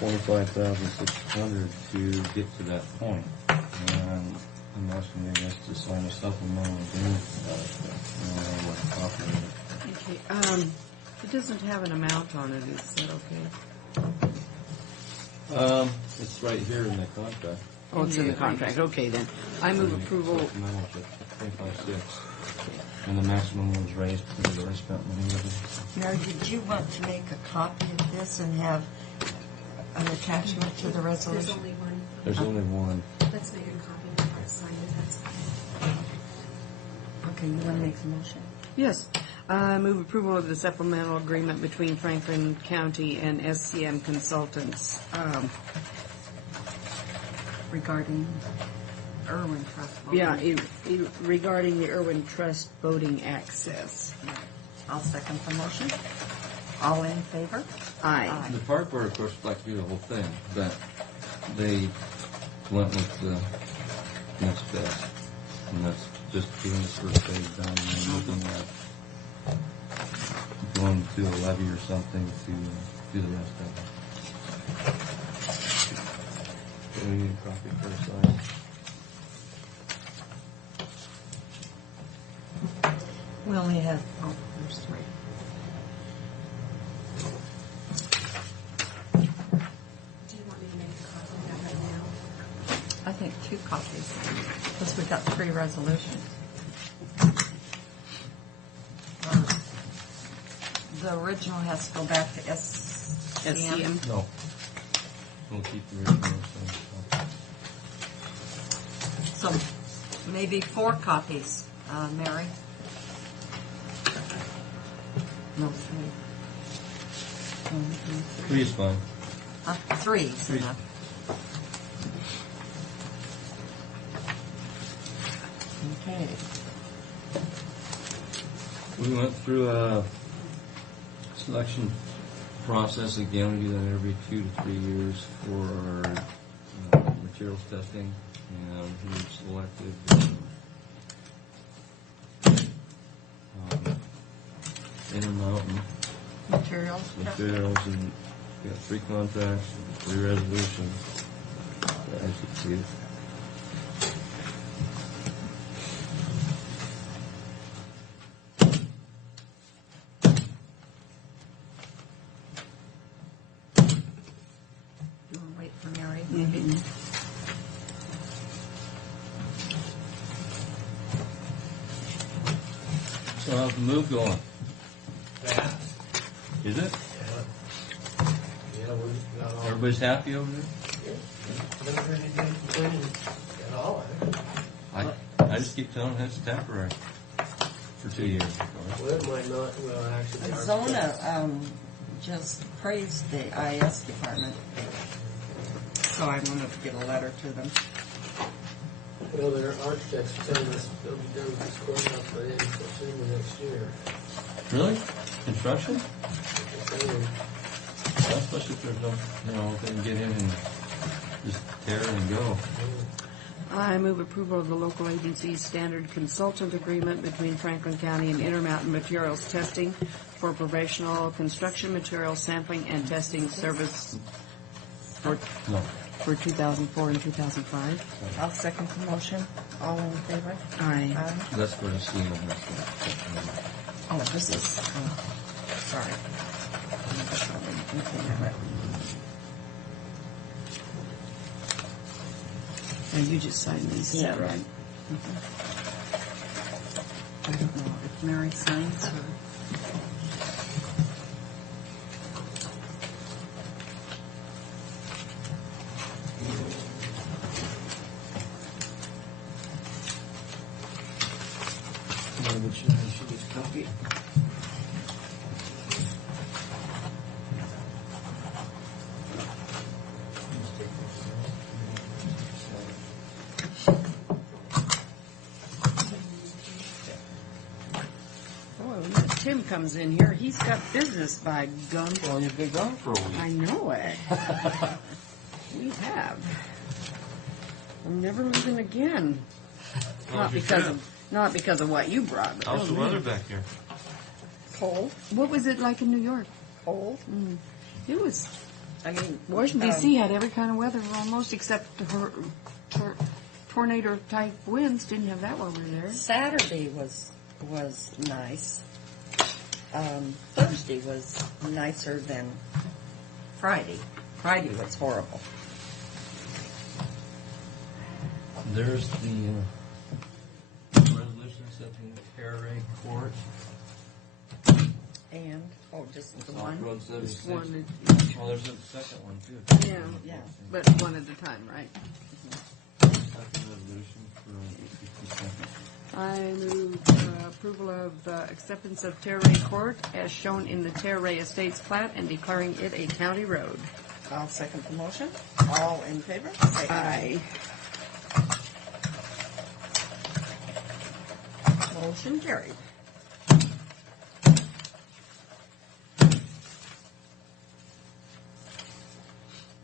$25,600 to get to that point. And I'm asking you guys to sign a supplemental agreement with a copy of it. Okay, it doesn't have an amount on it, is that okay? It's right here in the contract. Oh, it's in the contract, okay then. I move approval, Supplemental check, 25.6. And the maximum was raised because we already spent money with Mary, did you want to make a copy of this and have an attachment to the There's resolution? only one. it. There's only one. Let's make a copy before it's signed, if that's fine. Okay, you want to make the motion? yes. I move approval of the supplemental agreement between Franklin County and SCM Consultants. Regarding Irwin Trust. Yeah, regarding the Irwin Trust voting access. I'll second the motion. All in favor? Aye. The park board, of course, would like to do the whole thing, but they went with the next best. And that's just doing the first phase done and then looking at going to a levy or something to do the rest of it. So we need a copy for a sign. We only have, there's three. Do you want me to make a copy of that right now? I think 2 copies, because we got 3 resolutions. The original has to go back to SCM. SCM. No. We'll keep the original. So maybe 4 copies, Mary? No, 3. 1, 2, 3. 3 is fine. 3 is enough. Okay. We went through a selection process again. We do that every 2 to 3 years for our materials testing, and we selected Intermountain Materials? Materials, and we got 3 contracts, 3 resolutions. As you can see it. You want to wait for Mary? Maybe. So how's the move going? Fast. Is it? Yeah, we got all. Everybody's happy over there? Never heard anybody complaining at all. I just keep telling them it's temporary for 2 years. Well, it might not, well, actually. our- Zona just praised the IS department, so I wanted to get a letter to them. Well, their architects are telling us they'll be done with this courthouse by the end of September next year. Really? Construction? They're saying, Well, especially if there's no, they can get in and just tear it and go. I move approval of the local agency's standard consultant agreement between Franklin County and Intermountain Materials Testing for professional construction material sampling and testing service for No. 2004 and 2005. I'll second the motion. All in favor? Aye. That's for the steam and that's for. Oh, this is, sorry. And you just signed these, is that Yeah. right? I don't know if Mary signs or... When Tim comes in here, he's got business by gum. Well, you've been gone for a week. I know it. We have. I'm never leaving again. Not because of what you brought. But How's the weather back here? Cold? What was it like in New York? Cold? It was. I mean, Washington D.C. had every kind of weather almost, except tornado type winds. Didn't have that while we were there. Saturday was nice. Thursday was nicer than Friday. Friday was horrible. There's the resolution setting the Ray Court. And, just the South one? Road 76. One Oh, there's a second one too. Yeah, Yeah. but one at a time, right? Second resolution for 52nd. I move approval of acceptance of Terray Court as shown in the Terray Estates plat and declaring it a county road. I'll second the motion. All in favor? Say Aye. Motion carried.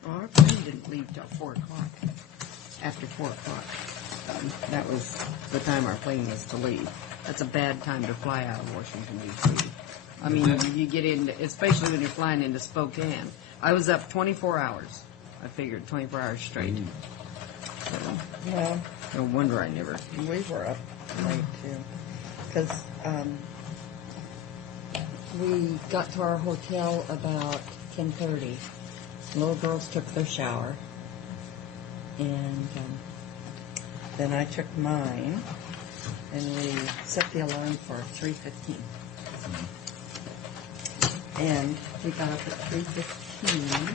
Our plane didn't leave till 4 o'clock. After 4 o'clock. That was the time our plane was to leave. That's a bad time to fly out of Washington, D.C. I mean, you get in, especially when you're flying into Spokane. I was up 24 hours. I figured 24 hours straight. So, Well, no wonder I never. we were up late too. Because we got to our hotel about 10:30. Little girls took their shower. And then I took mine. And we set the alarm for 3:15. And we got up at 3:15.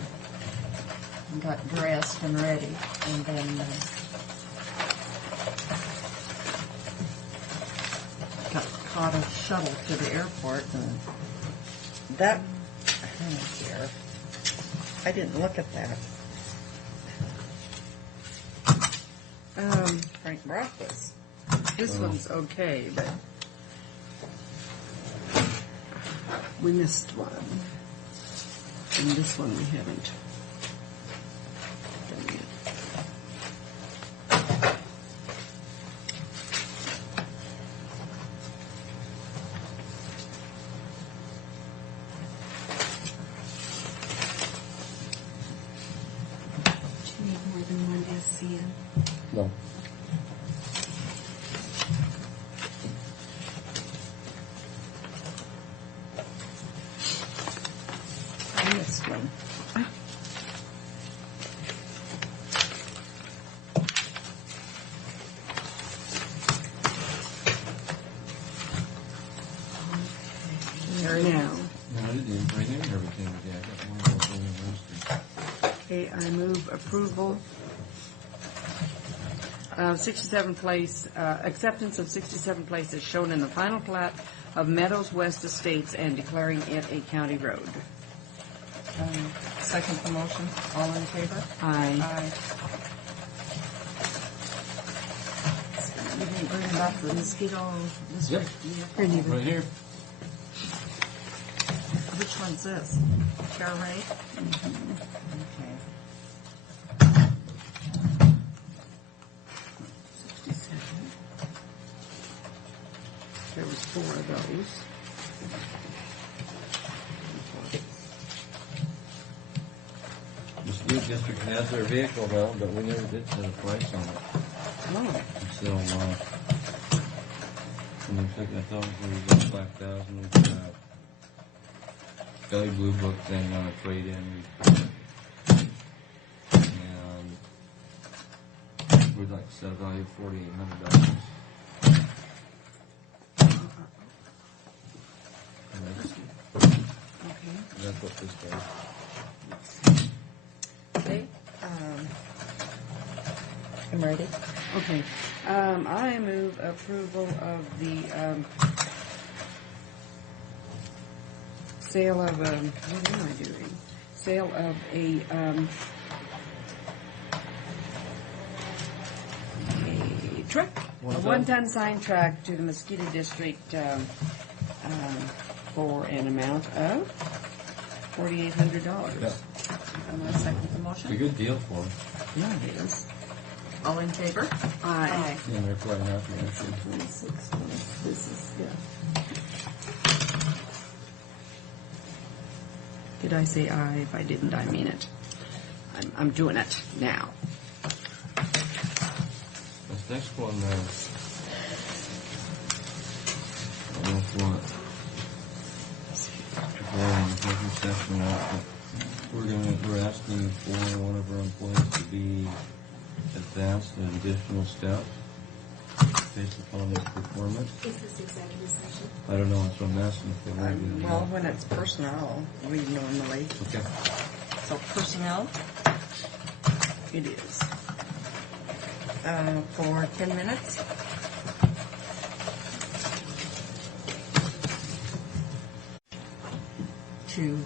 and got dressed and ready, and then caught a shuttle to the airport, and that, oh dear, I didn't look at that. Frank brought this. This one's okay, but we missed one. And this one we haven't done yet. Do you need more than one SCN? No. I missed one. There now. No, I didn't bring in everything today. I got one of those on Wednesday. Okay, I move approval of 67 Place, acceptance of 67 Place as shown in the final plat of Meadows West Estates and declaring it a county road. Second the motion. All in favor? Aye. You didn't bring back the mosquito. Yep. Right here. Which one's this? Care Ray? Okay. 67. There was 4 of those. The school district has their vehicle though, but we never did set a price on it. Oh, So, when we took, I thought we was 5,000, we got Kelly Blue Book thing on a trade-in. And we'd like to set a value of $4,800. okay. That's what this does. Okay. I'm ready. Okay. I move approval of the sale of what am I doing? Sale of a truck, a 1-ton sign truck to the Mosquito District for an amount of $4,800. Yeah. I'm going to second the It's a motion. good deal for them. Yeah, it is. All in favor? Aye. And they're quite happy, actually. 26. This is, yeah. Did I say aye? If I didn't, I mean it. I'm doing it now. This next one, I don't know if you want to go in the executive session or not, but we're asking for one of our employees to be advanced in additional steps based upon his performance. Is this executive session? I don't know, so I'm asking if they want to do Well, when it's personnel, we normally. Okay. So personnel It is. For 10 minutes. To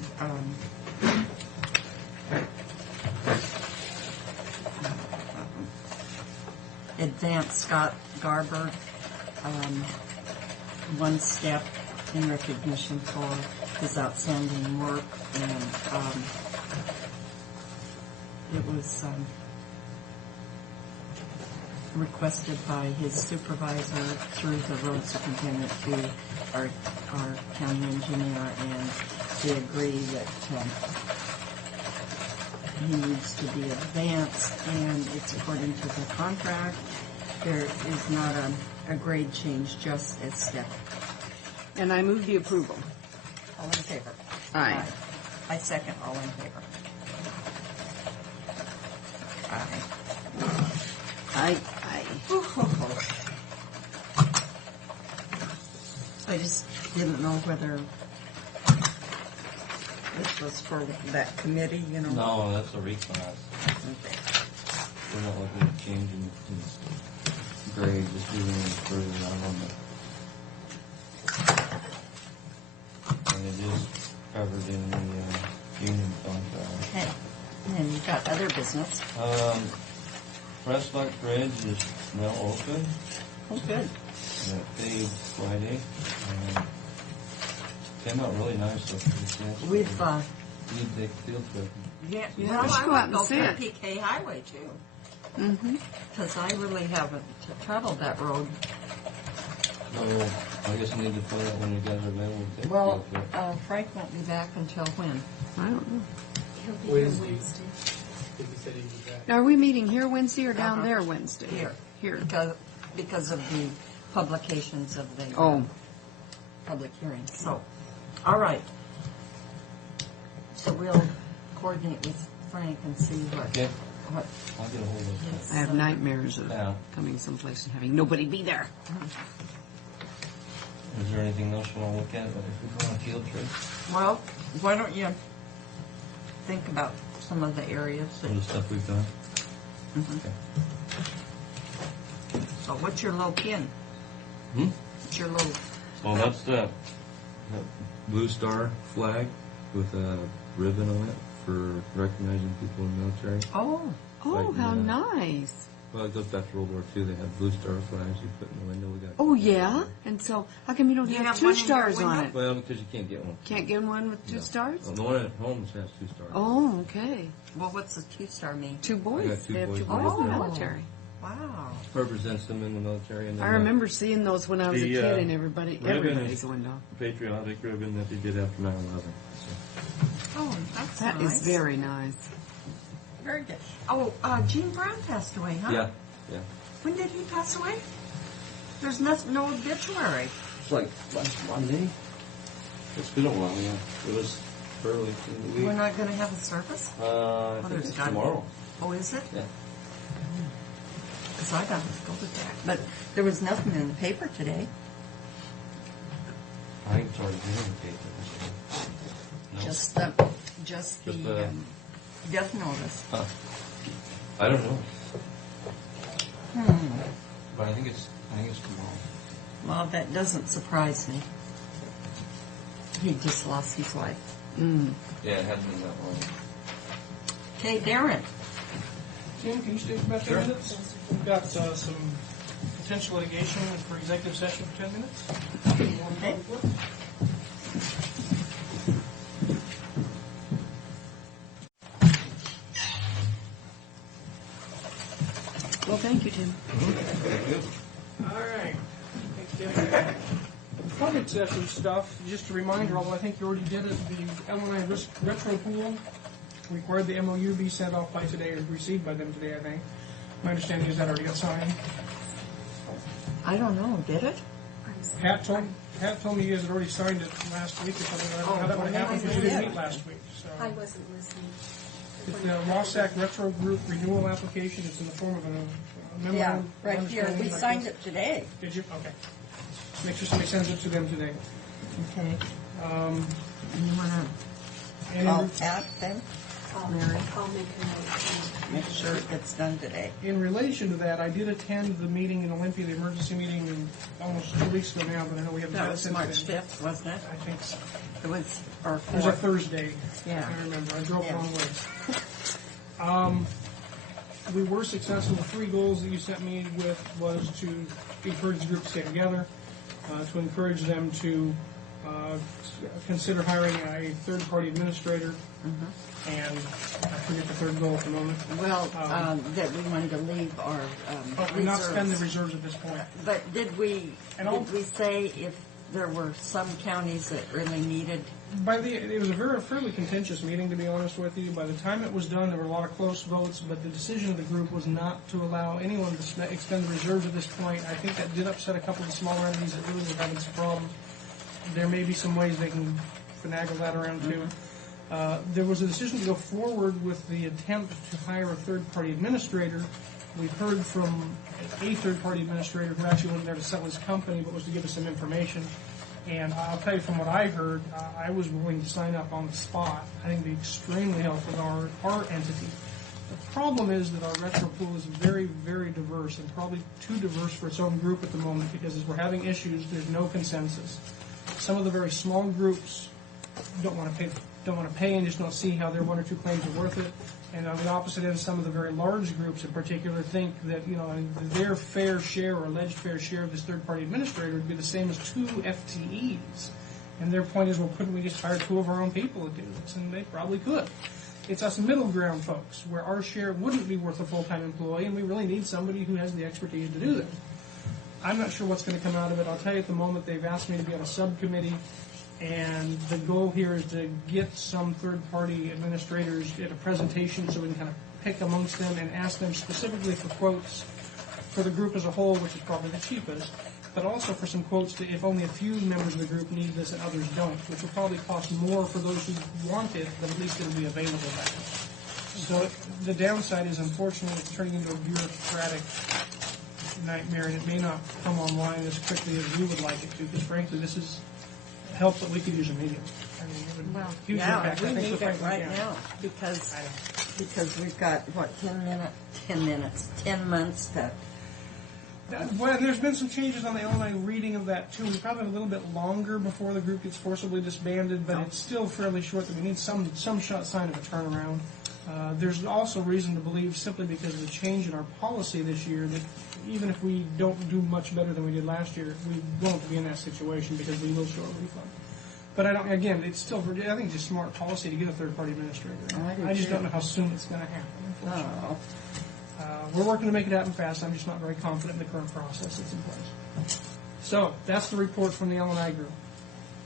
advance Scott Garber one step in recognition for his outstanding work, and it was requested by his supervisor through the road superintendent to our county engineer, and they agree that he needs to be advanced, and it's according to the contract. There is not a grade change, just a step. And I move the approval. All in favor? Aye. I second. All in favor? Aye. Aye. I just didn't know whether This was for that committee, you know? No, that's a reclass. Okay. We're not looking at changing the grade, just moving it further down on the. And it is covered in the union contract. Okay. And then you got other business. Prescott Bridge is now open. Oh, good. Got paved Friday. Came out really nice with the chance. We've, You'd take a field trip. yeah, Yeah, well, we should I go out would and go see for it. PK Highway too, Mm-hmm. because I really haven't traveled that road. So I guess you need to find out when you guys are available to take a Well, field trip. Frank won't be back until when? I don't know. He'll be here Wednesday. Wednesday. I think he said he was back. Are we meeting here Wednesday or down Uh-huh. there Wednesday? Here. Here. Because of the publications of the Oh. public hearings. So, all right. So we'll coordinate with Frank and see Okay, what I'll get a hold of you. his, I have nightmares of Yeah. coming someplace and having nobody be there. Is there anything else you want to look at if we go on a field trip? Well, why don't you think about some of the areas that, Some of the stuff we've done? Mhm. Okay. So what's your low pin? Hmm? What's your low? Well, that's the Blue Star flag with a ribbon on it for recognizing people in the military. Oh, Oh, Like, how yeah. nice. Well, it goes back to World War II. They had Blue Star flags you put in the window. We got. Oh, yeah? And so, how come you don't You have have two one in your stars on window? it? Well, because you can't get one. Can't get one with two No. stars? Well, the one at home has 2 stars. Oh, okay. well, what's the 2-star mean? Two boys. got two They have boys two in boys in the the military. Wow. Represents them in the military. And then I remember seeing those when I was a The, kid in everybody's is- window. the patriotic ribbon that they did after 9/11. Oh, that's That nice. is very nice. Very good. Oh, Gene Brown passed away, huh? Yeah, yeah. When did he pass away? There's no obituary. It's like last Monday. It's been a while, yeah. It was early in the We're week. not going to have a service? I think there's it's gotta be. tomorrow. Oh, is it? Yeah. Because I got to go to that. But there was nothing in the paper today. I think it's already been in the paper. So. No? Just Just the the- death notice. Huh. I don't know, Hmm. but I think it's tomorrow. Well, that doesn't surprise me. He just lost his wife. Mm. Yeah, it hasn't been that long. Okay, Darren. Tim, can you stay for about 10 minutes? We've got some potential litigation for executive session for 10 minutes. Okay. Well, thank you, Tim. All right. Thanks, Tim. Public session stuff, just a reminder, although I think you already did it, the Illinois Retro Pool required the MOU be sent off by today, or received by them today, I think. My understanding is that already got signed. I don't know, did it? Pat told me you guys had already signed it last week or something. I don't know how that would happen because you didn't meet last week. So. I wasn't listening. It's the Wassac Retro Group renewal application. It's in the form of a memorandum. Yeah, of right here. understanding We like signed this. it today. Did you? Okay. Make sure somebody sends it to them today. Okay. You want to And call Pat then? I'll Mary. I'll make a note. Make sure it gets done today. in relation to that, I did attend the meeting in Olympia, the emergency meeting, almost 2 weeks ago now, but I know we haven't That had it was since March then. 5th, wasn't it? I think so. It was, or It was a 4th. Thursday. Yeah. I remember. I drove a Yeah. long ways. We were successful. The 3 goals that you sent me with was to encourage the group to stay together, to encourage them to consider hiring a third-party administrator, and I forget the third goal at the moment. Well, that we wanted to leave our And not spend the reserves. reserves at this point. But did we say if there were some counties that really needed? It was a fairly contentious meeting, to be honest with you. By the time it was done, there were a lot of close votes, but the decision of the group was not to allow anyone to expend the reserves at this point. I think that did upset a couple of the smaller entities that really were having some problems. There may be some ways they can finagle that around too. There was a decision to go forward with the attempt to hire a third-party administrator. We've heard from a third-party administrator who actually wasn't there to sell his company, but was to give us some information. And I'll tell you from what I heard, I was willing to sign up on the spot. I think it'd be extremely helpful to our entity. The problem is that our retro pool is very, very diverse, and probably too diverse for its own group at the moment, because as we're having issues, there's no consensus. Some of the very small groups don't want to pay and just don't see how their one or two claims are worth it. And on the opposite end, some of the very large groups in particular think that, their fair share or alleged fair share of this third-party administrator would be the same as 2 FTEs. And their point is, well, couldn't we just hire 2 of our own people to do this? And they probably could. It's us middle ground folks, where our share wouldn't be worth a full-time employee, and we really need somebody who has the expertise to do this. I'm not sure what's going to come out of it. I'll tell you at the moment, they've asked me to be on a subcommittee, and the goal here is to get some third-party administrators at a presentation so we can kind of pick amongst them and ask them specifically for quotes for the group as a whole, which is probably the cheapest, but also for some quotes to, if only a few members of the group need this and others don't, which will probably cost more for those who want it, but at least it'll be available back. So the downside is, unfortunately, it's turning into a bureaucratic nightmare, and it may not come online as quickly as we would like it to, because frankly, this is help that we could use immediately. I mean, it would huge impact, we I think, need for it Franklin right County. now because we've got, 10 months to... Well, there's been some changes on the Illinois reading of that, too. We probably have a little bit longer before the group gets forcibly disbanded, but it's still fairly short that we need some sign of a turnaround. There's also reason to believe, simply because of the change in our policy this year, that even if we don't do much better than we did last year, we won't be in that situation because we will show a refund. But it's still, I think it's a smart policy to get a third-party administrator. I just don't know how soon it's going to happen, unfortunately. We're working to make it happen fast. I'm just not very confident in the current process that's in place. So that's the report from the L&I group.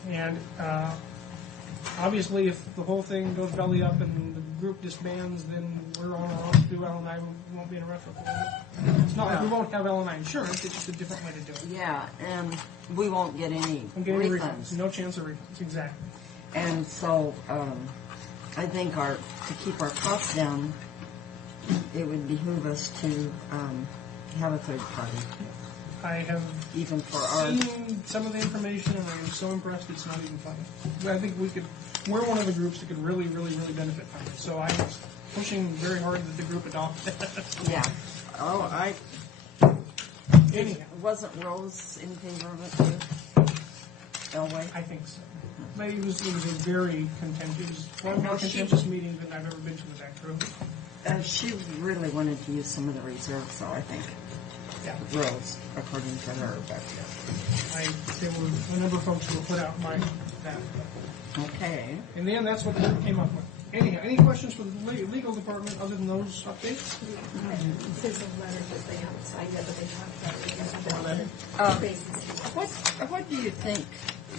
And obviously, if the whole thing goes belly up and the group disbands, then we're on our own to do L&I. We won't be in a retro pool. It's not like we won't have L&I insurance. It's just a different way to do it. Yeah, and we won't get any refunds. No chance of refunds, exactly. And so I think to keep our costs down, it would behoove us to have a third party. I have even for seen some of the information, and I am so impressed it's not even funny. I think we're one of the groups that could really, really, really benefit from it. So I was pushing very hard that the group adopt it. Yeah. Oh, Anyhow. Wasn't Rose in favor of it too? Elway? I think so. But it was a very contentious, one of the more contentious meetings than I've ever been to with that group. She really wanted to use some of the reserves, though, I think. Yeah. Rose, according to her. But there were a number of folks who were put out by that. Okay. In the end, that's what the group came up with. Anyhow, any questions for the legal department other than those updates? There's a letter that they haven't signed yet, but they talked about it. What do you think?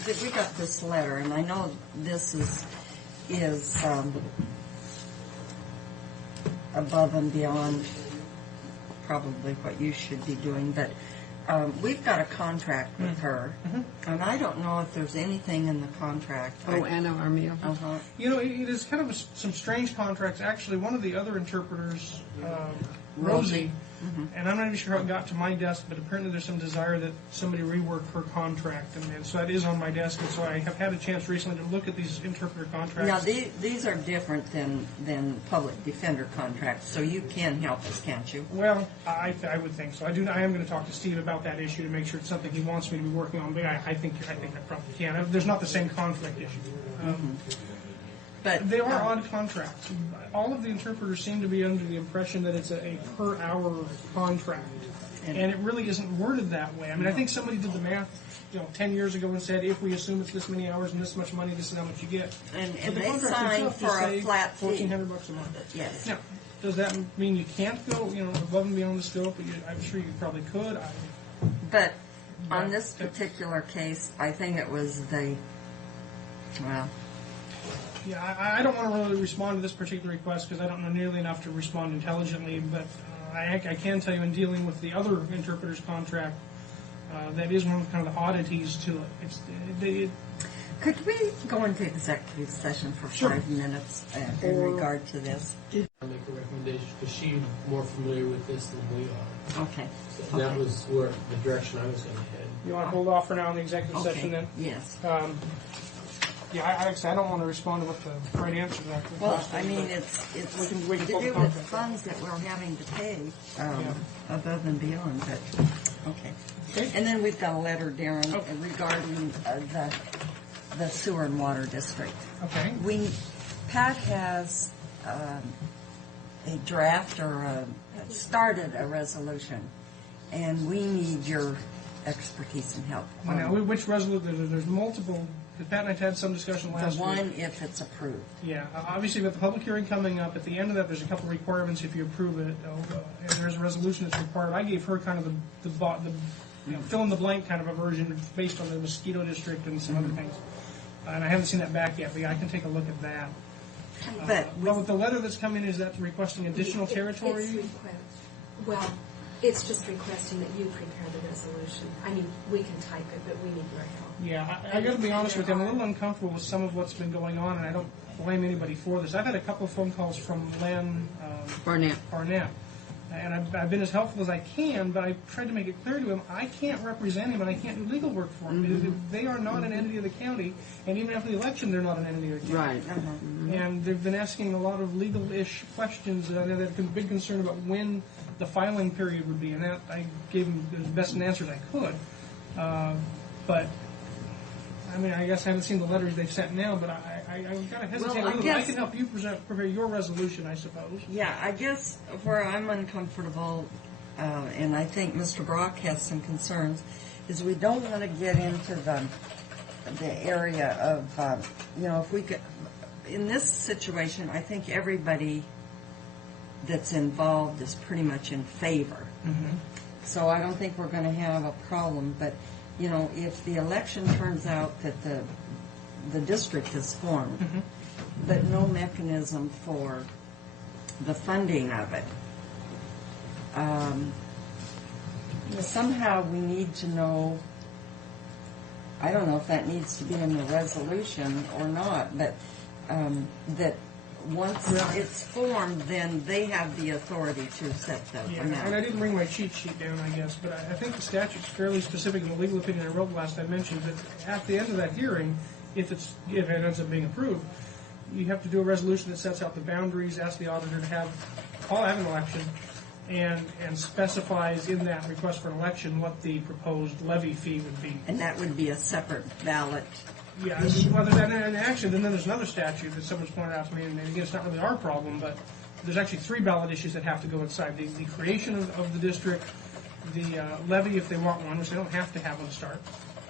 That we got this letter, and I know this is above and beyond probably what you should be doing, but we've got a contract with her, and I don't know if there's anything in the contract. Anna Armio. Uh-huh. It is kind of some strange contracts. Actually, one of the other interpreters, Rosie, and I'm not even sure how it got to my desk, but apparently there's some desire that somebody rework her contract, and so that is on my desk, and so I have had a chance recently to look at these interpreter contracts. Now, these are different than public defender contracts, so you can help us, can't you? Well, I would think so. I am going to talk to Steve about that issue to make sure it's something he wants me to be working on, but I think I probably can. There's not the same conflict issue. But they are odd contracts. All of the interpreters seem to be under the impression that it's a per-hour contract, and it really isn't worded that way. I mean, I think somebody did the math, 10 years ago and said, if we assume it's this many hours and this much money, this is how much you get. And but the they contract sign itself for just a say flat fee. $1,400 a month. Yes. Now, does that mean you can't go, above and beyond the scope? I'm sure you probably could. But on this particular case, I think it was Yeah, I don't want to really respond to this particular request because I don't know nearly enough to respond intelligently, but I can tell you in dealing with the other interpreter's contract, that is one of kind of the oddities to it. Could we go into executive session for 5 minutes in regard to this? I'll make a recommendation because she's more familiar with this than we are. Okay. So that was the direction I was going to head. You want to hold off for now on the executive Okay, session then? yes. Yeah, I don't want to respond to what the right answer to that Well, question I is, mean, but it's we can to pull do the with contract. funds that we're having to pay Yeah. above and beyond, but, okay. Okay. And then we've got a letter, Darren, Okay. regarding the sewer and water district. Okay. Pat has a draft or started a resolution, and we need your expertise and help. on Now, which resolution? There's multiple. Pat and I had some discussion the last week. one if it's approved. Yeah, obviously with the public hearing coming up, at the end of that, there's a couple of requirements if you approve it. And there's a resolution that's required. I gave her kind of the fill in the blank kind of a version based on the mosquito district and some other things. And I haven't seen that back yet, but yeah, I can take a look at that. But Well, with the letter that's coming, is that requesting additional territory? Well, it's just requesting that you prepare the resolution. I mean, we can type it, but we need your help. Yeah, I got to be honest with you. I'm a little uncomfortable with some of what's been going on, and I don't blame anybody for this. I've had a couple of phone calls from Len Barnett. and I've been as helpful as I can, but I tried to make it clear to him I can't represent him and I can't do legal work for him. They are not an entity of the county, and even after the election, they're not an entity of the county. Right. And they've been asking a lot of legal-ish questions. They've a big concern about when the filing period would be, and that I gave them the best answers I could. But I mean, I guess I haven't seen the letters they've sent now, but I kind of hesitate. Well, I a little bit. I guess- can help you prepare your resolution, I suppose. Yeah, I guess where I'm uncomfortable, and I think Mr. Brock has some concerns, is we don't want to get into the area of, if we could, in this situation, I think everybody that's involved is pretty much in favor. So I don't think we're going to have a problem, but, if the election turns out that the district is formed, but no mechanism for the funding of it. Somehow we need to know, I don't know if that needs to be in the resolution or not, but that once it's formed, then they have the authority to set the Yeah, amount. and I didn't bring my cheat sheet down, I guess, but I think the statute's fairly specific in the legal opinion I wrote last I mentioned that at the end of that hearing, if it ends up being approved, you have to do a resolution that sets out the boundaries, ask the auditor to have an election, and specifies in that request for an election what the proposed levy fee would be. And that would be a separate ballot. Yeah, well, and actually, then there's another statute that someone's pointed out to me, and again, it's not really our problem, but there's actually 3 ballot issues that have to go inside. The creation of the district, the levy if they want one, which they don't have to have one to start,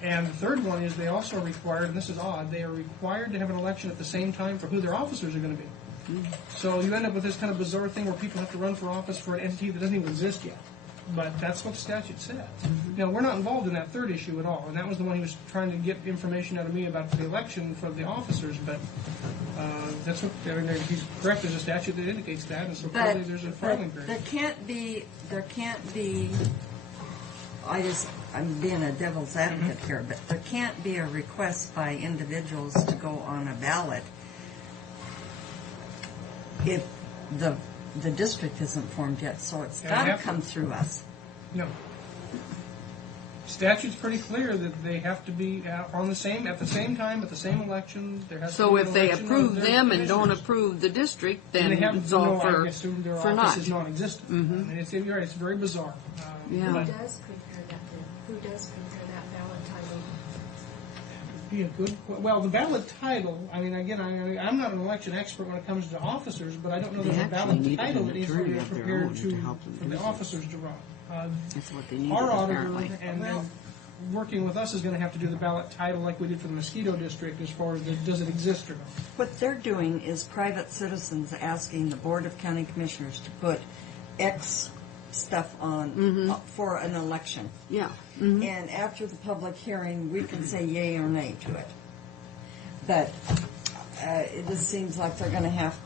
and the third one is they also are required, and this is odd, they are required to have an election at the same time for who their officers are going to be. So you end up with this kind of bizarre thing where people have to run for office for an entity that doesn't even exist yet. But that's what the statute says. Now, we're not involved in that third issue at all, and that was the one he was trying to get information out of me about the election for the officers, but that's what, he's correct, there's a statute that indicates that, and so clearly there's a filing period. There can't be, I'm being a devil's advocate here, but there can't be a request by individuals to go on a ballot if the district isn't formed yet, so it's got to come through us. No. Statute's pretty clear that they have to be at the same time, at the same election. There has to So be an if they election approve of their them and don't commissioners. approve the district, then And they have it's all I assume their for office naught. is non-existent. I mean, you're right, it's very bizarre. Yeah. Who But does prepare that then? Who does prepare that ballot title? be a good. Well, the ballot title. I mean, again, I'm not an election expert when it comes to officers, but I don't know They there's a actually ballot need title an that needs to attorney be of their prepared own to help them for do the this. officers to run. That's what they need, Our auditor apparently. and working with us is going to have to do the ballot title like we did for the mosquito district as far as does it exist or not. What they're doing is private citizens asking the Board of County Commissioners to put X stuff on for an election. Yeah. And after the public hearing, we can say yay or nay to it. But it just seems like they're going to have.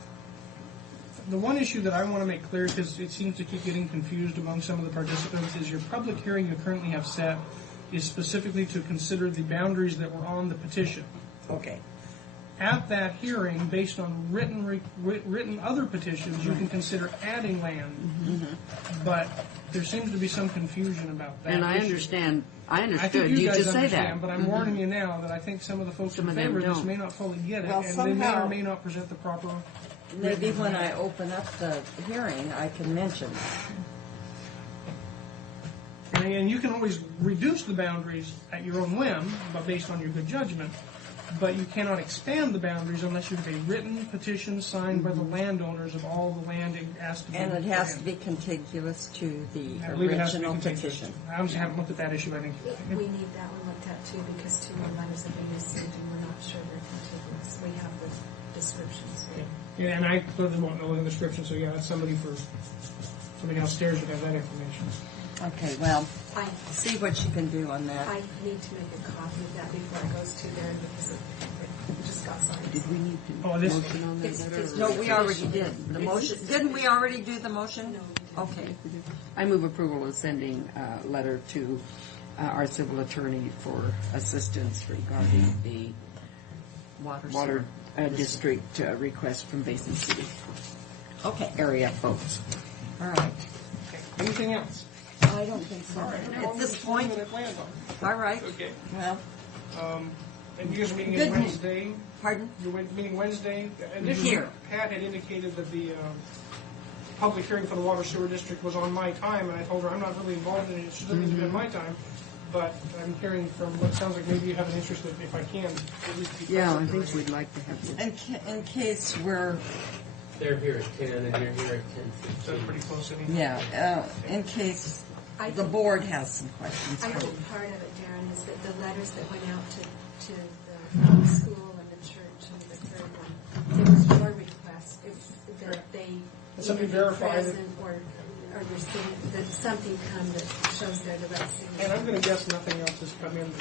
The one issue that I want to make clear, because it seems to keep getting confused among some of the participants, is your public hearing you currently have set is specifically to consider the boundaries that were on the petition. Okay. at that hearing, based on written other petitions, you can consider adding land. But there seems to be some confusion about that. And I issue. understand. I I think understood. you You guys just say understand, that. but I'm warning you now that I think some of the folks Some in of them favor of this don't. may not fully get it, Well, and they may or somehow- may not present the proper. Maybe when I open up the hearing, I can mention that. And you can always reduce the boundaries at your own whim, but based on your good judgment. But you cannot expand the boundaries unless you have a written petition signed by the landowners of all the land it has to be. And it has to be contiguous to the I believe it has to be original contiguous. petition. I just haven't looked at that issue, I think. We need that one looked at too, because two more letters that we received, and we're not sure they're contiguous. We have the descriptions. Yeah, and I clearly won't know the description, so yeah, that's somebody downstairs would have that information. Okay, well, I see what you can do on that. I need to make a copy of that before it goes to there, because it just got signed. Did we need to Oh, this- motion on that? It's- No, we already did. The motion, didn't we already do the motion? No, we didn't. Okay. I move approval of sending a letter to our civil attorney for assistance regarding the water district request from Basin City Okay, area folks. all right. Anything else? I don't think so. At this point, all right. Okay. Well, And you guys are meeting Good. Wednesday? pardon? You're meeting Wednesday? Initially, Here. Pat had indicated that the public hearing for the water sewer district was on my time, and I told her I'm not really involved in it, it doesn't need to be on my time. But I'm hearing from what sounds like maybe you have an interest that if I can, at least be Yeah, I present. think we'd like to have this. In case we're, They're here at 10 and you're here at So 10:15. pretty close anyway. yeah, in case the board has some questions. I think part of it, Darren, is that the letters that went out to the school and the church and the third one, it was your request, if that they Somebody either be verify that- present or your signature, that something come that shows their direct And I'm signature. going to guess nothing else has come in.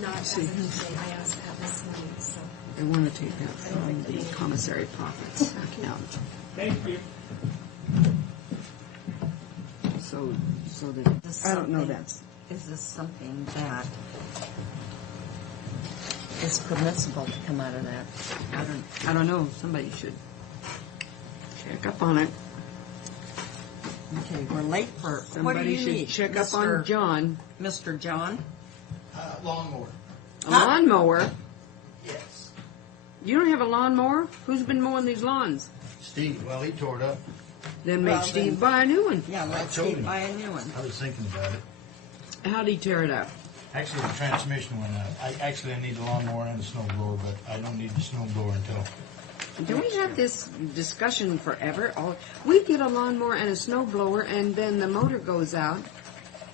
Not as of today, I asked that this morning, so. They want to take that from the commissary profits account. Thank you. So that, I don't know that. Is this something that is permissible to come out of that? I don't know. Somebody should check up on it. Okay, we're late for, what do Somebody you should need? check up on John. Mr. John? Lawnmower. A lawnmower? Yes. You don't have a lawnmower? Who's been mowing these lawns? Steve, well, he tore it up. Then Well, make Steve then- buy a new one. Yeah, let's told keep him. buy a new one. I was thinking about it. How'd he tear it up? Actually, the transmission went out. I need a lawnmower and a snow blower, but I don't need the snow blower until. Do we have this discussion forever? We get a lawnmower and a snow blower, and then the motor goes out.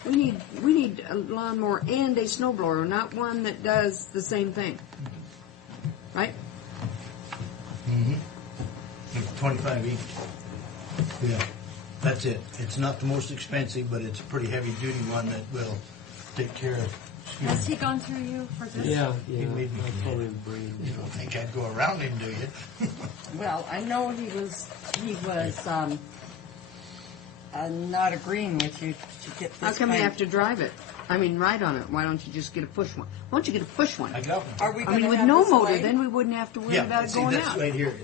We need a lawnmower and a snow blower, not one that does the same thing. Right? Like 25 each. Yeah, that's it. It's not the most expensive, but it's a pretty heavy duty one that will take care of. Has he gone through you for this? Yeah, He made me I told him to bring it. You don't think I'd go around him, do you? Well, I know he was not agreeing with you to get this How come you kind- have to drive it? I mean, ride on it. Why don't you just get a push one? Why don't you get a push one? I got one. Are we I going mean, to with have no this motor, light? then we wouldn't have to worry about it see, going that's out. right here.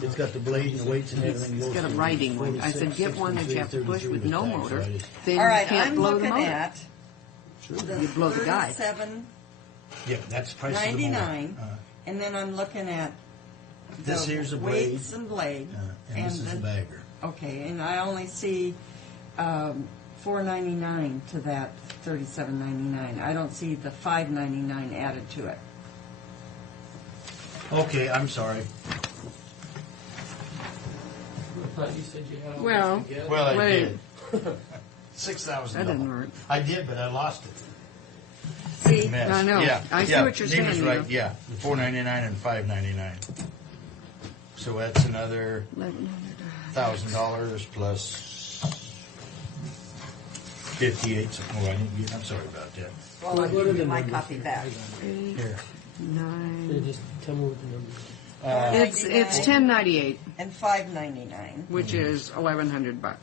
It's got the blade and the weights and everything. It's got a riding one. I said, get one that you have to push with no motor. Then All right, you can't I'm blow the looking motor. at the You blow the guy. Yeah, that's the price of the motor. $37.99, and then I'm looking at This the here's the blade. weights and blade. And this is the bagger. Okay, and I only see $4.99 to that $37.99. I don't see the $5.99 added to it. Okay, I'm sorry. I thought you said you had all Well, this together. Well, I Wait. did. $6,000. That didn't work. I did, but I lost it. See? Mess. I know. Yeah, I see yeah, what you're Neighbor's saying, right. though. Yeah, the $4.99 and $5.99. So that's another $1,000 plus 58. Oh, I didn't get. I'm sorry about that. Well, I'll What are give the you my numbers? copy back. Here. Yeah, 9. just tell me what the numbers It's $10.98, And $5.99. which is $1,100. are.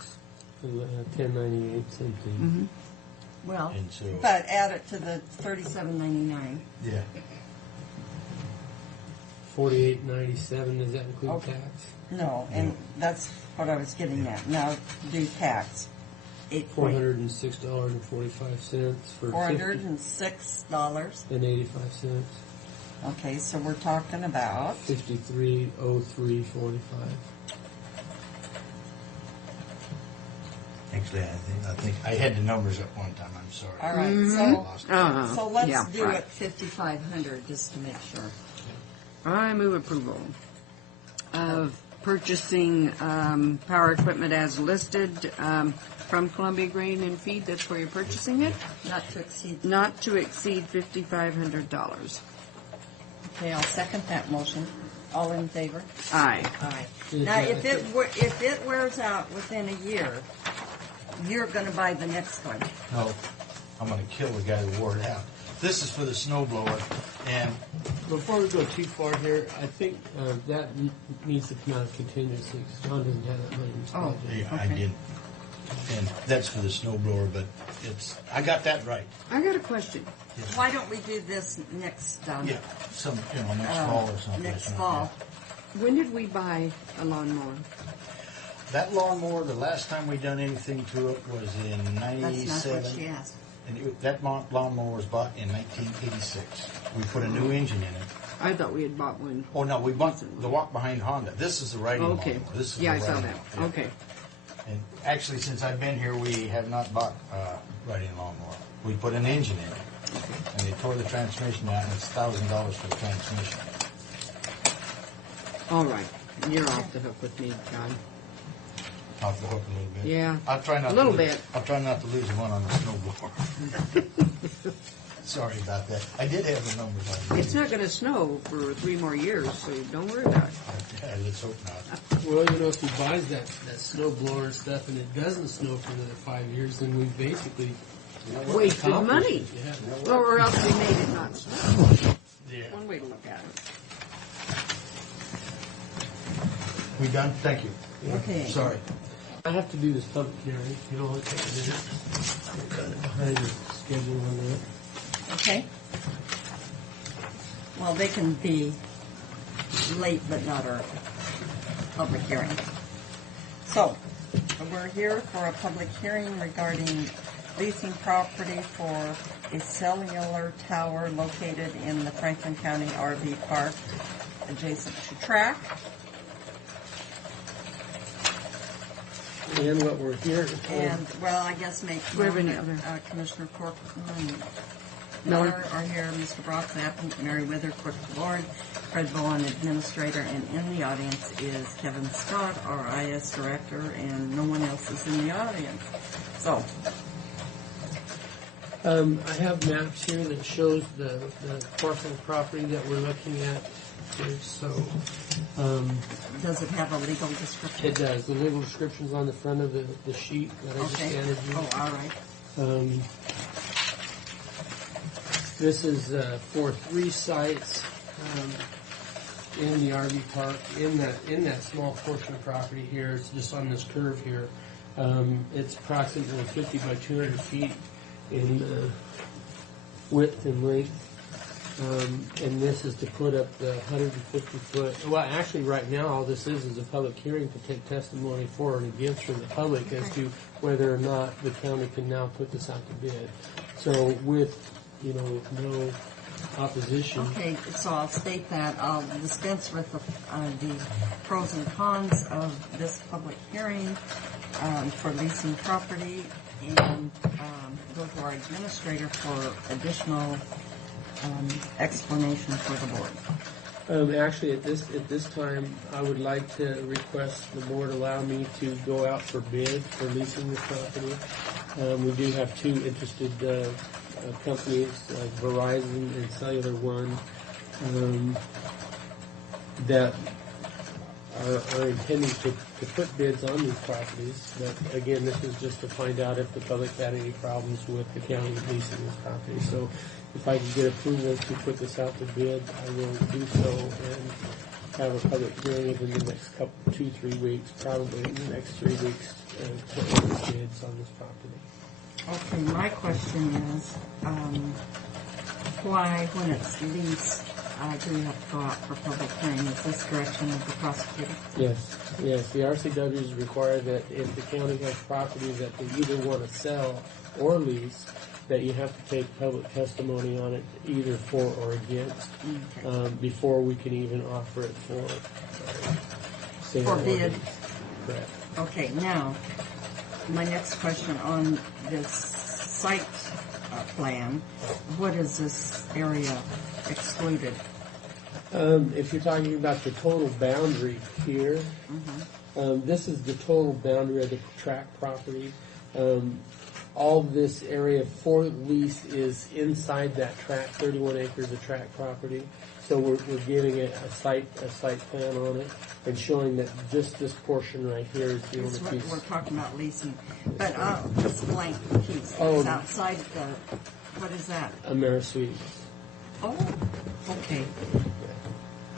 1098 something. Well, And so- but add it to the $37.99. Yeah. $48.97. Does that include Okay. tax? No, and that's what I was getting at. Now, do tax. $406.45 for $406. Okay, so we're talking about $53.03.45. Actually, I think I had the numbers at one time. I'm sorry. all right. So let's Yeah, do right. it 5,500 just to make sure. I move approval of purchasing power equipment as listed from Columbia Grain and Feed. That's where you're purchasing it. Not to exceed. Not to exceed $5,500. Okay, I'll second that motion. All in favor? Aye. Aye. Now, if it wears out within a year, you're going to buy the next one. No, I'm going to kill the guy who wore it out. This is for the snow blower, and Before we go too far here, I think that needs to come out of contingency because John doesn't have that money in his budget. yeah, I Okay. didn't. And that's for the snow blower, but I got that right. I got a question. Why don't we do this next Yeah, next uh, fall or something. next like fall? When did we buy a lawnmower? That lawnmower, the last time we done anything to it was in That's not what she '97. asked. And that lawnmower was bought in 1986. We put a new engine in it. I thought we had bought one. Oh, no, we bought the walk-behind Honda. This is the riding Okay. lawnmower. This is Yeah, the I saw riding that. one, yeah. Okay. And actually, since I've been here, we have not bought a riding lawnmower. We put an engine in it. And they tore the transmission out, and it's $1,000 for the transmission. All right. You're off the hook with me, John. Off the hook a little bit. Yeah. I'll try not A little to bit. I'll try not to lose one on the snow blower. Sorry about that. I did have the numbers on It's not going to snow for 3 more years, so don't worry about it. Yeah, let's hope not. Well, if he buys that snow blower and stuff and it doesn't snow for another 5 years, then we basically Wasted accomplished money. it. Yeah. Or else we made it not snow. Yeah. One way to look at it. We done? Thank you. Okay. Sorry. I have to do this public hearing. You know, take a minute. I'm kind of behind the schedule on that. Okay. Well, they can be late but not early. Public hearing. So, we're here for a public hearing regarding leasing property for a cellular tower located in the Franklin County RV Park adjacent to track. And what we're here for. And, well, I guess make Do we have any note that, other- Commissioner Corcoran, Miller. Miller are here, Mr. Brock's absent, Mary Wither, Clerk of the Board, Fred Bowen, Administrator, and in the audience is Kevin Scott, our IS Director, and no one else is in the audience. So, I have maps here that shows the parcel of property that we're looking at here. So does it have a legal description? it does. The legal description's on the front of the sheet that I just Okay. handed you. Oh, all right. This is for 3 sites in the RV park in that small portion of property here. It's just on this curve here. It's approximately 50 by 200 feet in width and length. And this is to put up the 150-foot. Well, actually, right now, all this is a public hearing to take testimony for and against from the public as to whether or not the county can now put this out to bid. So with no opposition. Okay, so I'll state that. I'll dispense with the pros and cons of this public hearing for leasing property and go to our administrator for additional explanation for the board. Actually, at this time, I would like to request the board allow me to go out for bid for leasing this property. We do have 2 interested companies, Verizon and Cellular One, that are intending to put bids on these properties. But again, this is just to find out if the public had any problems with the county leasing this property. So if I can get approval to put this out to bid, I will do so and have a public hearing within the next 2-3 weeks, probably in the next 3 weeks, to open bids on this property. Okay, my question is, why, when it's leased, do we have to go out for public hearing? Is this direction of the prosecutor? Yes, yes. The RCWs require that if the county has property that they either want to sell or lease, that you have to take public testimony on it, either for or against, before we can even offer it for sale For or bid. lease. Correct. Okay, now, my next question on this site plan, what is this area excluded? If you're talking about the total boundary here, this is the total boundary of the tract property. All this area for lease is inside that tract, 31 acres of tract property. So we're giving it a site plan on it and showing that just this portion right here is the Is only what piece. we're talking about leasing. But this blank piece Oh. is outside the, what is that? Amerisuite. Oh, okay.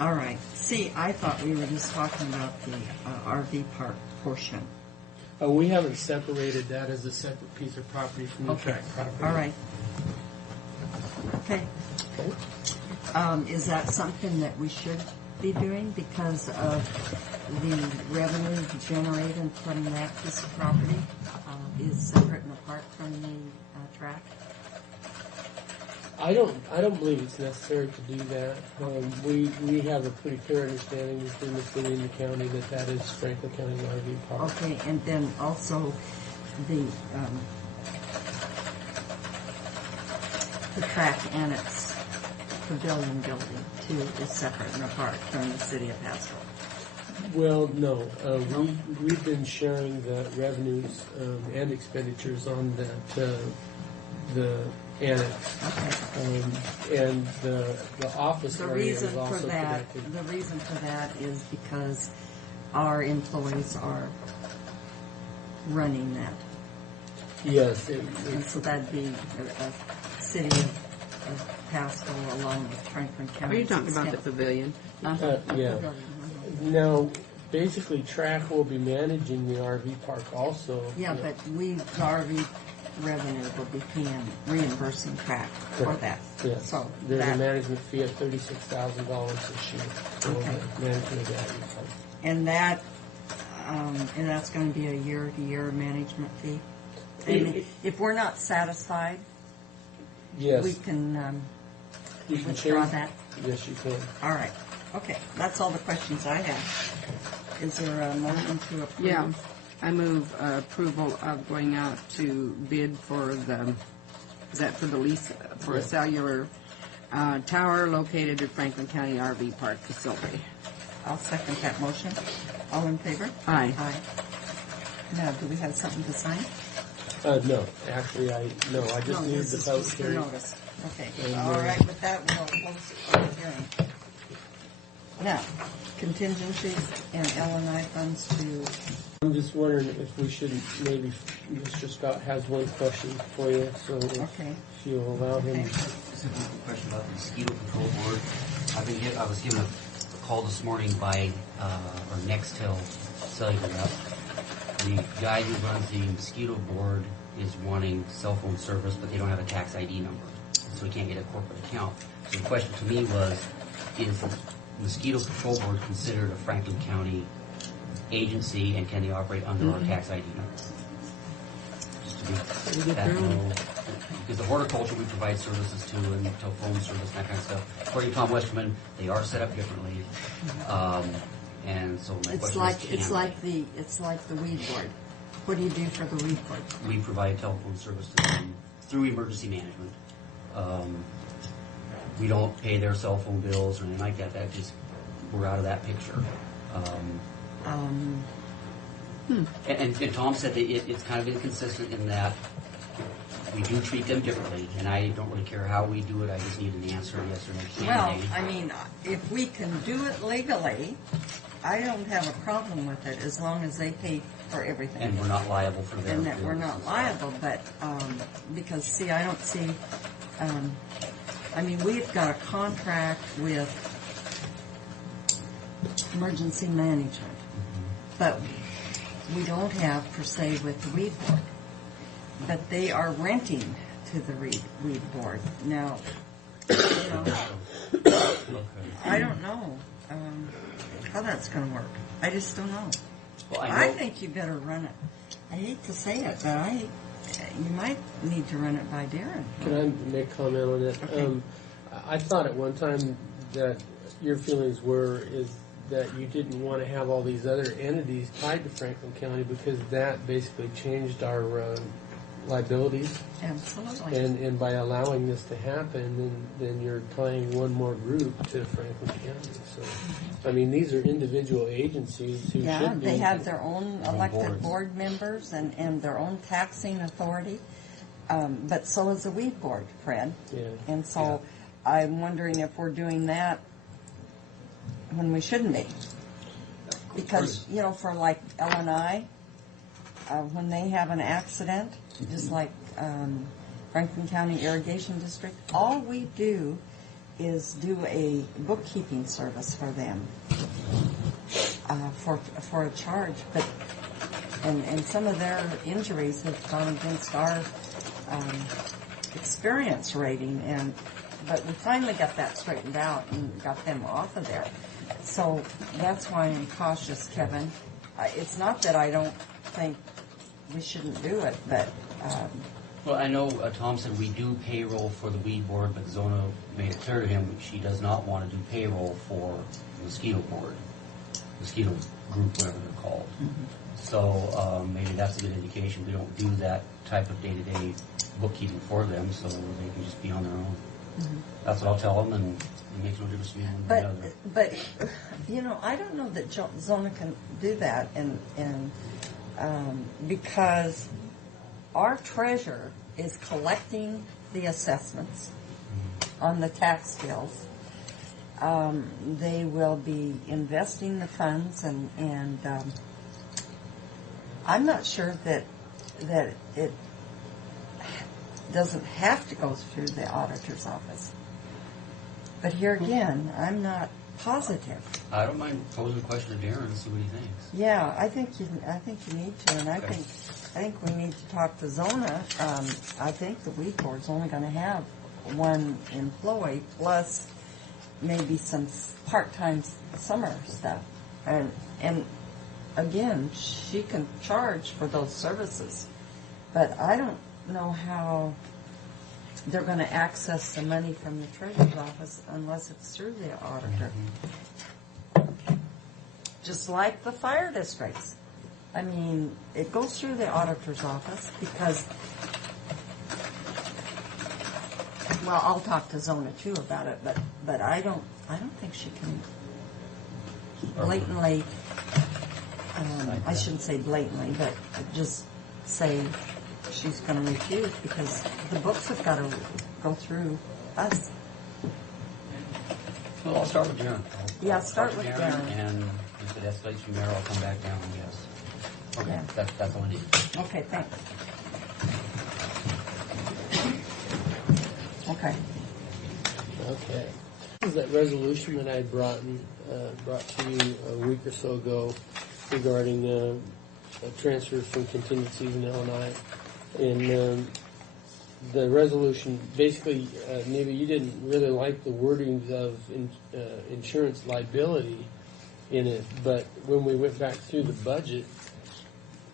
All right. See, I thought we were just talking about the RV park portion. We haven't separated that as a separate piece of property from the Okay. tract property. All right. Okay. Is that something that we should be doing because of the revenue generated from that piece of property is separate and apart from the tract? I don't believe it's necessary to do that. We have a pretty clear understanding between the city and the county that is Franklin County RV Park. Okay, and then also the tract annex pavilion building too is separate and apart from the city of Haskell. Well, no. We've been sharing the revenues and expenditures on that the annex. Okay. And the office The area reason is for also that, connected. the reason for that is because our employees are running that. Yes. And so that'd be a city of Haskell along with Franklin Are County. you talking about the pavilion? Yeah. Now, basically, TRAC will be managing the RV park also. Yeah, but the RV revenue will be reimbursing TRAC for Correct. that. Yes. So There's a that, management fee of $36,000 this year for Okay. the management of the RV park. and that's going to be a year-to-year management fee. And if we're not satisfied, Yes. we can You can withdraw change- that. Yes, you can. All right. Okay. That's all the questions I have. Is there a motion to approve? Yeah. I move approval of going out to bid for the lease for a cellular tower located at Franklin County RV Park facility. I'll second that motion. All in favor? Aye. Aye. Now, do we have something to sign? No, actually, I just No, needed this the is public just the hearing. notice. Okay. And, All right. With that, we'll close the public hearing. Now, contingencies and L&I funds to. I'm just wondering if we shouldn't, maybe Mr. Scott has one question for you, so Okay. if you'll allow him. Okay. Just a quick question about the mosquito control board. I was given a call this morning by our Nextel cellular rep. The guy who runs the mosquito board is wanting cell phone service, but they don't have a tax ID number, so he can't get a corporate account. So the question to me was, is the mosquito control board considered a Franklin County agency, and can they operate under our tax ID number? Just to be that know. Because the horticulture we provide services to, and telephone service, that kind of stuff. According to Tom Westerman, they are set up differently. And so my It's question like is, it's like the weed board. What do you do for the weed board? we provide telephone service to them through emergency management. We don't pay their cell phone bills or anything like that. That just, we're out of that picture. And Tom said that it's kind of inconsistent in that we do treat them differently, and I don't really care how we do it. I just need an answer, yes or no. Well, I mean, if we can do it legally, I don't have a problem with it as long as they pay for everything. And we're not liable for their And that we're bills. not liable, but, because, see, I don't see, I mean, we've got a contract with emergency management, but we don't have per se with the weed board. But they are renting to the weed board. Now, you know, I don't know how that's going to work. I just don't know. Well, I think you better run it. I hate to say it, but you might need to run it by Darren. Can I make a comment on that? Okay. I thought at one time that your feelings is that you didn't want to have all these other entities tied to Franklin County because that basically changed our liabilities. Absolutely. And by allowing this to happen, then you're tying one more group to Franklin County. So, I mean, these are individual agencies who should be. They have their own elected board members and their own taxing authority. But so is the weed board, Fred. Yeah. And so I'm wondering if we're doing that when we shouldn't be. Because, for like LNI, when they have an accident, just like Franklin County Irrigation District, all we do is do a bookkeeping service for them for a charge. But and some of their injuries have gone against our experience rating, but we finally got that straightened out and got them off of there. So that's why I'm cautious, Kevin. It's not that I don't think we shouldn't do it, but Well, I know Tom said we do payroll for the weed board, but Zona made it clear to him she does not want to do payroll for the mosquito board, mosquito group, whatever they're called. Mm-hmm. So maybe that's a good indication. We don't do that type of day-to-day bookkeeping for them, so they can just be on their own. Mm-hmm. That's what I'll tell them, and it makes no difference to me one way or the other. But I don't know that Zona can do that, and because our treasurer is collecting the assessments on the tax bills. They will be investing the funds, and I'm not sure that it doesn't have to go through the auditor's office. But here again, I'm not positive. I don't mind posing a question to Darren and see what he thinks. Yeah, I think you need to, and I think we need to talk to Zona. I think the weed board's only going to have one employee plus maybe some part-time summer stuff, and again, she can charge for those services, but I don't know how they're going to access the money from the treasurer's office unless it's through the auditor. Just like the fire districts. I mean, it goes through the auditor's office because, well, I'll talk to Zona too about it, but I don't think she can blatantly, I shouldn't say blatantly, but just say she's going to refuse because the books have got to go through us. Well, I'll start with Darren. Yeah, start with Darren. And if it escalates from there, I'll come back down, yes. Okay, Yeah. that's all I need. Okay, thanks. Okay. Okay. This is that resolution that I brought to you a week or so ago regarding transfers from contingencies in Illinois. And the resolution, basically, maybe you didn't really like the wordings of insurance liability in it, but when we went back through the budget,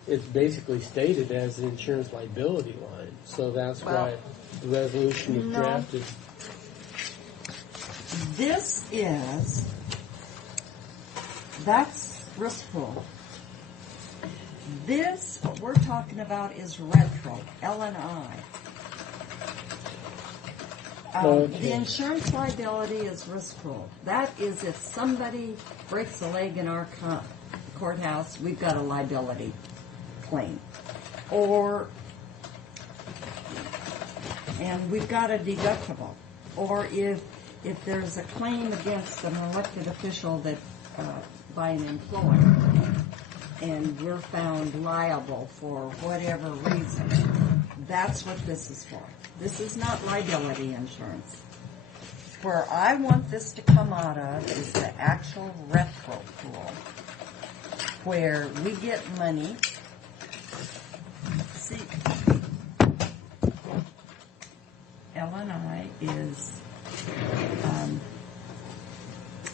it's basically stated as an insurance liability line. So that's why the resolution was drafted. That's risk pool. This, what we're talking about is retro, L&I. Okay. The insurance liability is risk pool. That is if somebody breaks a leg in our courthouse, we've got a liability claim. And we've got a deductible. Or if there's a claim against an elected official that by an employer, and we're found liable for whatever reason, that's what this is for. This is not liability insurance. Where I want this to come out of is the actual retro pool, where we get money. See, L&I is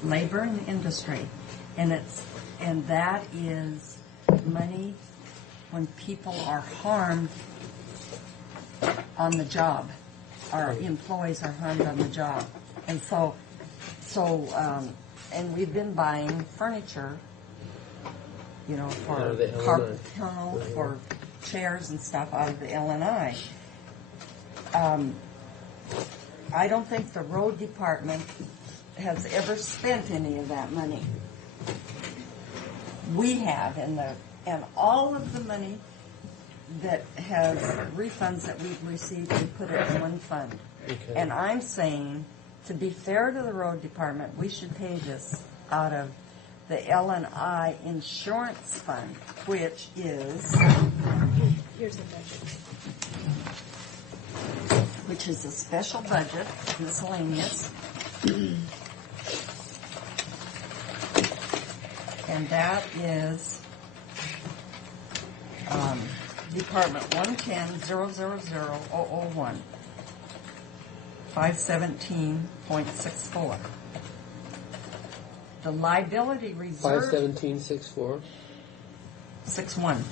labor and industry, and that is money when people are harmed on the job. Our employees are harmed on the job, and and we've been buying furniture, for the LNI. carpet kennel, for chairs and stuff out of the LNI. I don't think the road department has ever spent any of that money. We have, and all of the money that has refunds that we've received, we put it in one fund. Okay. And I'm saying, to be fair to the road department, we should pay this out of the L&I insurance fund, which is... Here's the budget. Which is a special budget, miscellaneous. And that is Department 110-000-001, 517.64. The liability reserve... 51764. 61.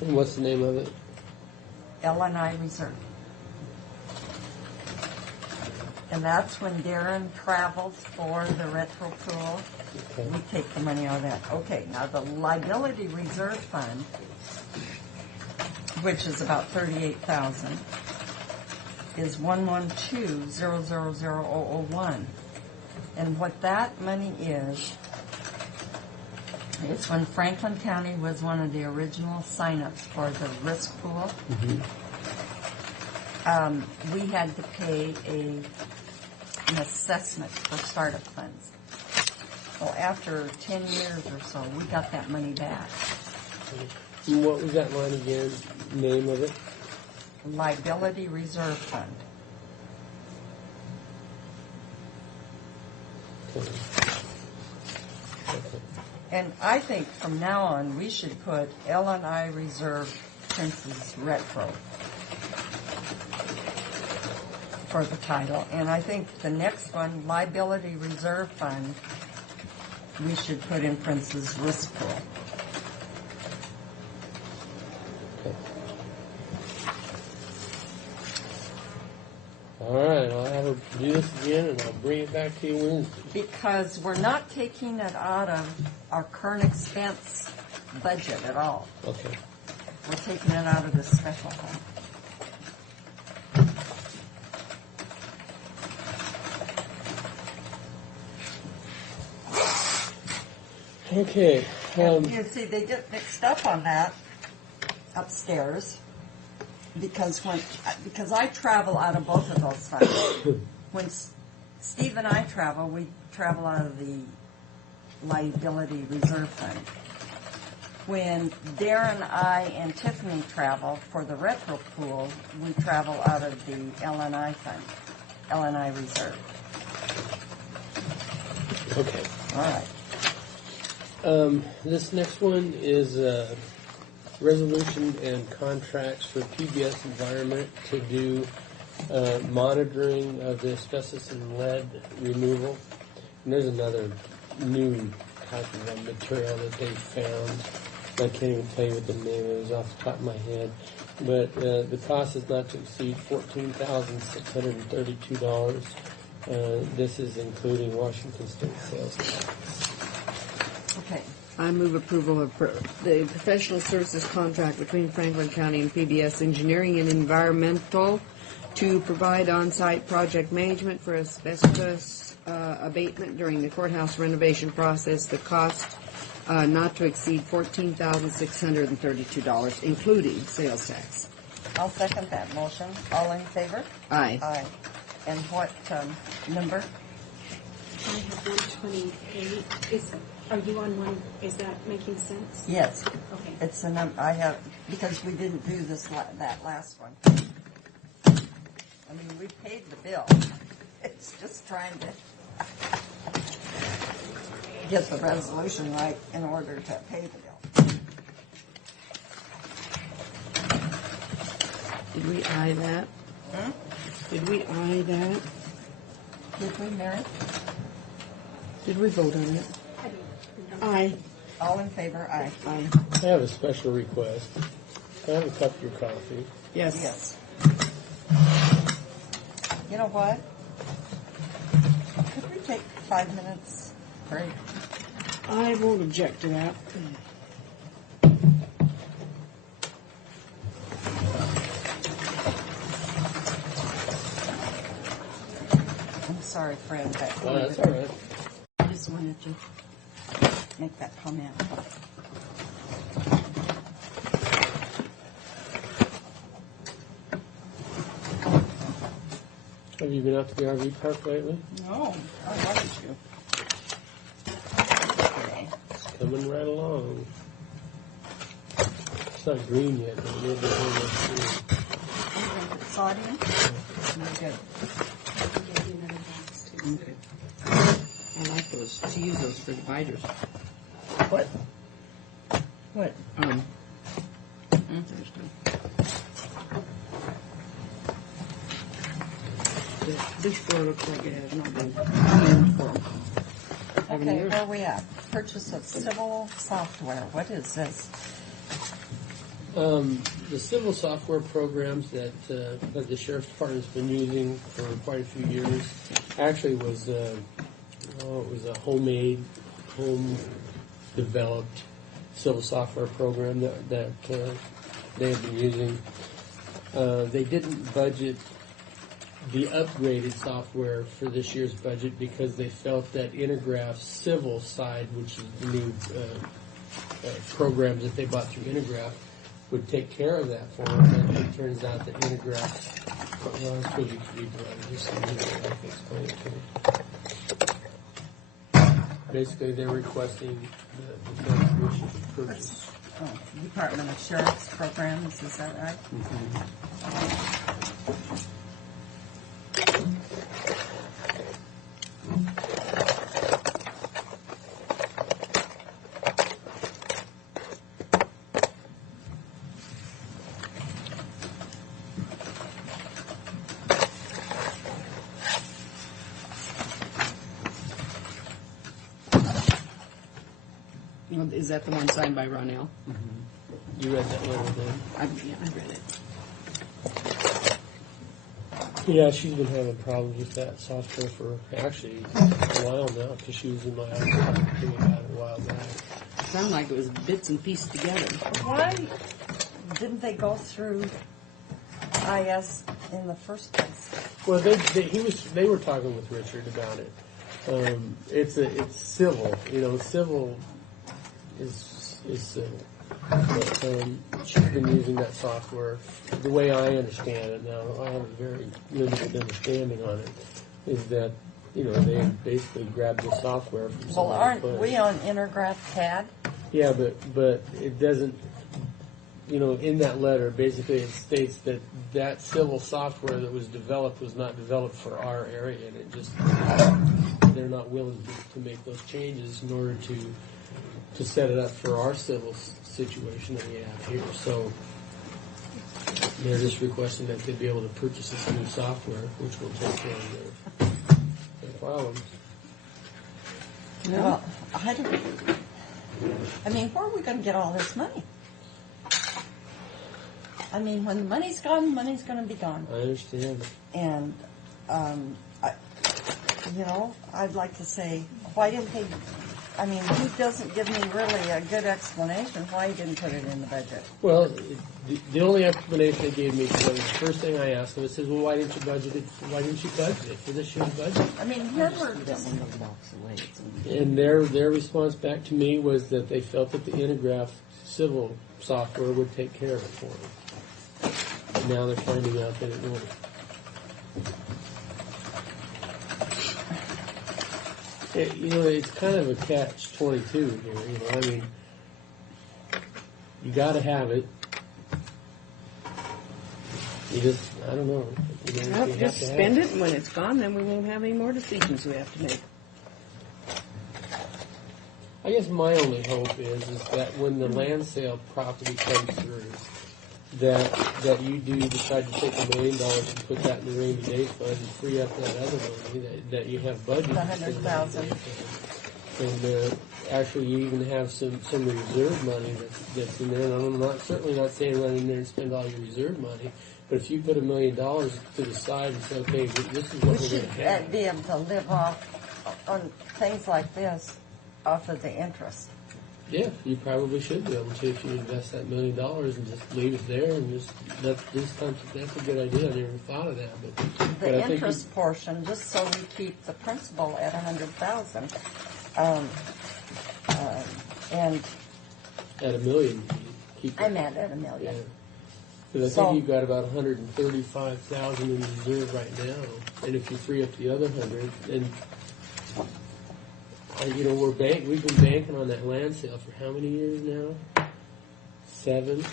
And what's the name of it? L&I reserve. And that's when Darren travels for the retro pool. Okay. We take the money out of that. Okay, now the liability reserve fund, which is about $38,000, is 112-000-001. And what that money is, it's when Franklin County was one of the original sign-ups for the risk pool. We had to pay an assessment for startup funds. Well, after 10 years or so, we got that money back. And what was that line again? Name of it? Liability Reserve Fund. Okay. And I think from now on, we should put L&I Reserve Princess Retro for the title. And I think the next one, Liability Reserve Fund, we should put in Princess Risk Pool. Okay. All right, I'll have her do this again, and I'll bring it back to you Wednesday. Because we're not taking it out of our current expense budget at all. Okay. We're taking it out of this special fund. Okay. You see, they get mixed up on that upstairs because I travel out of both of those funds. When Steve and I travel, we travel out of the Liability Reserve Fund. When Darren, I, and Tiffany travel for the retro pool, we travel out of the L&I fund, L&I Reserve. Okay. All right. This next one is resolution and contracts for PBS Environment to do monitoring of the asbestos and lead removal. And there's another new type of material that they found. I can't even tell you what the name is off the top of my head. But the cost is not to exceed $14,632. This is including Washington State sales tax. Okay. I move approval of the professional services contract between Franklin County and PBS Engineering and Environmental to provide on-site project management for asbestos abatement during the courthouse renovation process. The cost not to exceed $14,632, including sales tax. I'll second that motion. All in favor? Aye. Aye. And what number? I have 128. Are you on one? Is that making sense? Yes. Okay. It's the number I have, because we didn't do this that last one. I mean, we paid the bill. It's just trying to get the resolution right in order to pay the bill. Did we eye that? Hmm? Did we eye that? Did we, Mary? Did we vote on it? Aye. All in favor? Aye. Aye. I have a special request. Can I have a cup of your coffee? Yes. Yes. You know what? Could we take 5 minutes break? I won't object to that. I'm sorry, Fred, but Oh, that's all right. I just wanted to. make that comment. Have you been out to the RV park lately? No, I wanted to. It's coming right along. It's not green yet, but it'll be here next year. Sodium? Very good. Okay. I like those, to use those for dividers. What? What? This floor looks like it has not been cleaned for 7 Okay, years. where are we at? Purchase of civil software. What is this? The civil software programs that the sheriff's department's been using for quite a few years actually was it was a home developed civil software program that they have been using. They didn't budget the upgraded software for this year's budget because they felt that Intergraph's civil side, which is the new programs that they bought through Intergraph, would take care of that for them. And it turns out that Intergraph, well, I suppose you could read the letter, just so you know, I can explain it to you. Basically, they're requesting the county commission to purchase. Department of Sheriff's programs, is that right? Is that the one signed by Ronell? You read that letter then? I read it. Yeah, she's been having problems with that software for actually a while now because she was in my office talking to me about it a while back. It sounded like it was bits and pieces together. Why didn't they go through IS in the first place? Well, they were talking with Richard about it. It's civil, civil is civil. But she's been using that software. The way I understand it now, I have a very limited understanding on it, is that they basically grabbed the software from Well, somebody. aren't we on Intergraph CAD? Yeah, but it doesn't. In that letter, basically it states that civil software that was developed was not developed for our area, and it just they're not willing to make those changes in order to set it up for our civil situation that we have here. So they're just requesting that they be able to purchase this new software, which will take care of their problems. Well, I mean, where are we going to get all this money? I mean, when the money's gone, the money's going to be gone. I understand. And, I'd like to say, why didn't they, he doesn't give me really a good explanation why he didn't put it in the budget. Well, the only explanation they gave me was the first thing I asked them, it says, well, why didn't you budget it for this year's budget? Here we're And their response back to me was that they felt that the Intergraph civil software would take care of it for them. And now they're finding out that it won't. It's kind of a catch-22 here. You got to have it. You just, I don't know. Well, just spend it, and when it's gone, then we won't have any more decisions we have to make. I guess my only hope is that when the land sale property comes through, that you do decide to take $1 million and put that in the rainy day fund and free up that other money that you have budgeted. $100,000. And actually, you even have some reserve money that's in there. And I'm certainly not saying run in there and spend all your reserve money. But if you put $1 million to the side and say, okay, this is what We we're should going to have. be able to live off on things like this, off of the interest. Yeah, you probably should be able to if you invest that $1 million and just leave it there and that's a good idea. I never thought of that, but The I think interest portion, just so we keep the principal at 100,000, and at $1 million, keep I meant at $1 million. Yeah. Because I So- think you've got about 135,000 in reserve right now, and if you free up the other 100, and we've been banking on that land sale for how many years now? 7.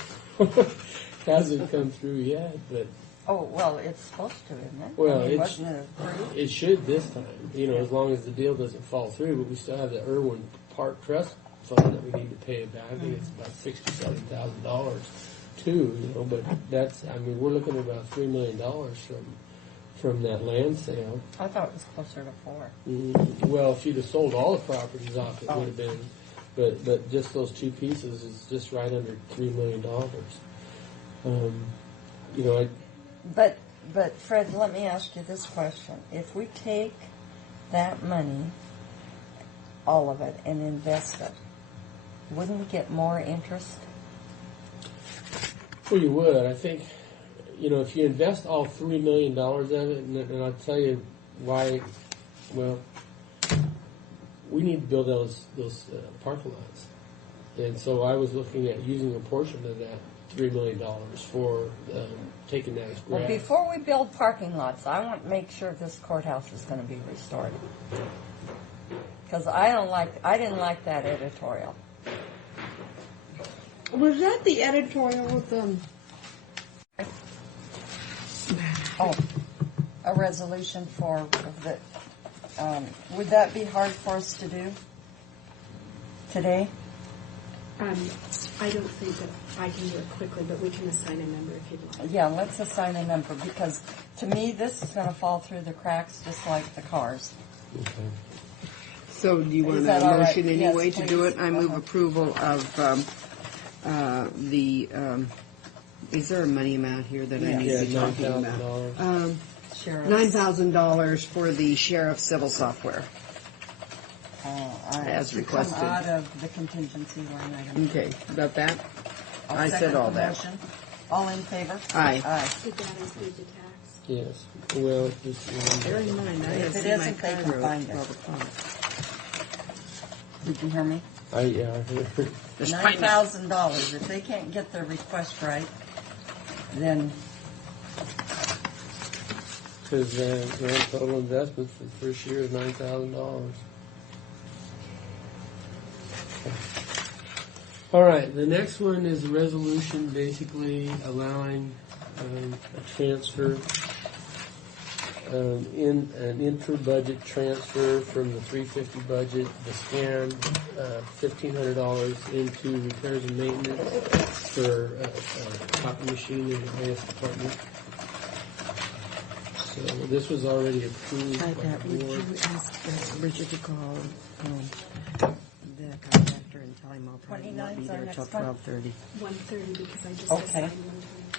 Hasn't come through yet, but Oh, well, it's supposed to, isn't it? well, I mean, it's, wasn't it approved? it should this time. As long as the deal doesn't fall through. But we still have the Irwin Park Trust Fund that we need to pay back. I think it's about $67,000 too. But we're looking at about $3 million from that land sale. I thought it was closer to 4. Well, if you'd have sold all the properties off, it would have been. But just those two pieces is just right under $3 million. But Fred, let me ask you this question. If we take that money, all of it, and invest it, wouldn't we get more interest? Well, you would. I think, if you invest all $3 million of it, and I'll tell you why, well, we need to build those parking lots. And so I was looking at using a portion of that $3 million for taking that as Well, grant. before we build parking lots, I want to make sure this courthouse is going to be restored. Because I didn't like that editorial. Was that the editorial with Oh, a resolution for the, would that be hard for us to do today? I don't think that I can do it quickly, but we can assign a number if you'd like. Yeah, let's assign a number, because to me, this is going to fall through the cracks just like the cars. Okay. So do you want Is a that all right? motion anyway Yes, to do please. it? I move approval of is there a money amount here that I need Yeah, to be talking $9,000. about? Sheriff. $9,000 for the sheriff's civil software. As to requested. Come out of the contingency line item. Okay, about that? I'll I said second all the that. motion. All in favor? Aye. Aye. Did that include the tax? Yes. Well, just Bear in mind, I If have it seen my isn't, they can car road find it. 12 o'clock. Did you hear me? yeah. $9,000. If they can't get their request right, then Because total investment for the first year is $9,000. All right, the next one is a resolution basically allowing a transfer, in an intra-budget transfer from the 350 budget, the scan, $1,500 into repairs and maintenance for a copy machine in the highest department. So this was already approved by Pat, the would board. you ask Richard to call the contractor and tell him I'll probably not be 29's our there next till one? 12:30? 1:30 because I just Okay. assigned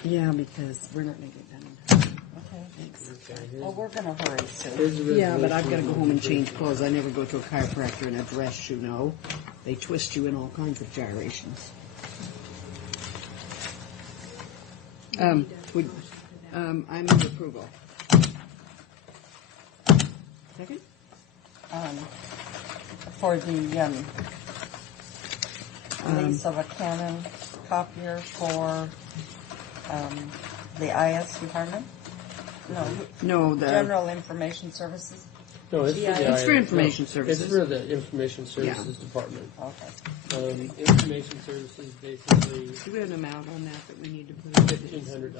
1:20. Yeah, because we're not going to get done in time. okay. Thanks. Okay, Well, we're going to hurry soon. here's the Yeah, but I've got to resolution. go home and change clothes. I never go to a chiropractor in a dress, you know. They twist you in all kinds of gyrations. Would, I move approval. Second? For the lease of a Canon copier for the IS department? No, No, the General Information Services? No, it's for the It's for IRS. information No, services. It's for the information services department. Okay. Information services basically do we have an amount on that we need to put in? $1,500.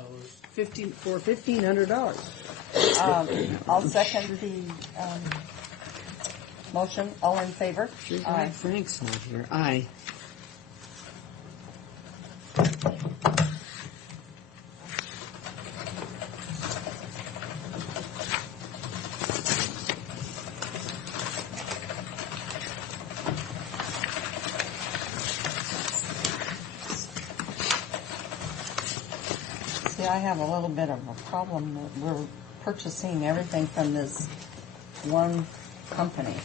$1,500. I'll second the motion. All in favor? Aye. Frank's not here. Aye. See, I have a little bit of a problem. We're purchasing everything from this one company.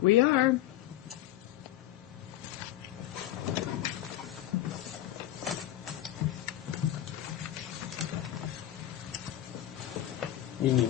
We are. You need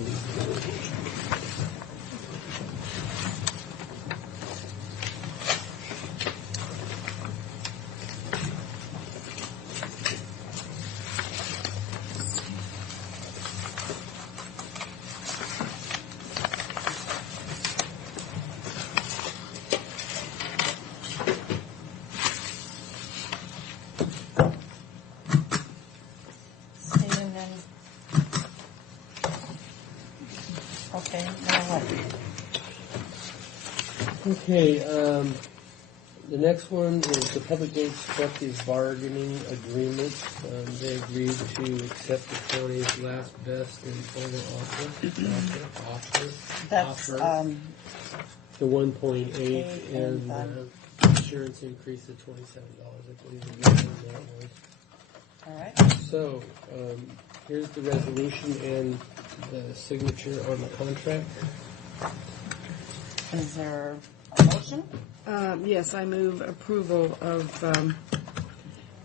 See, and then, okay, now what? Okay, the next one is the Public Works Collective Bargaining Agreement. They agreed to accept the county's last best and final offer. That's, The 1.8 and insurance increase to $27, I believe is what that was. All right. So, here's the resolution and the signature on the contract. Is there a motion? Yes, I move approval of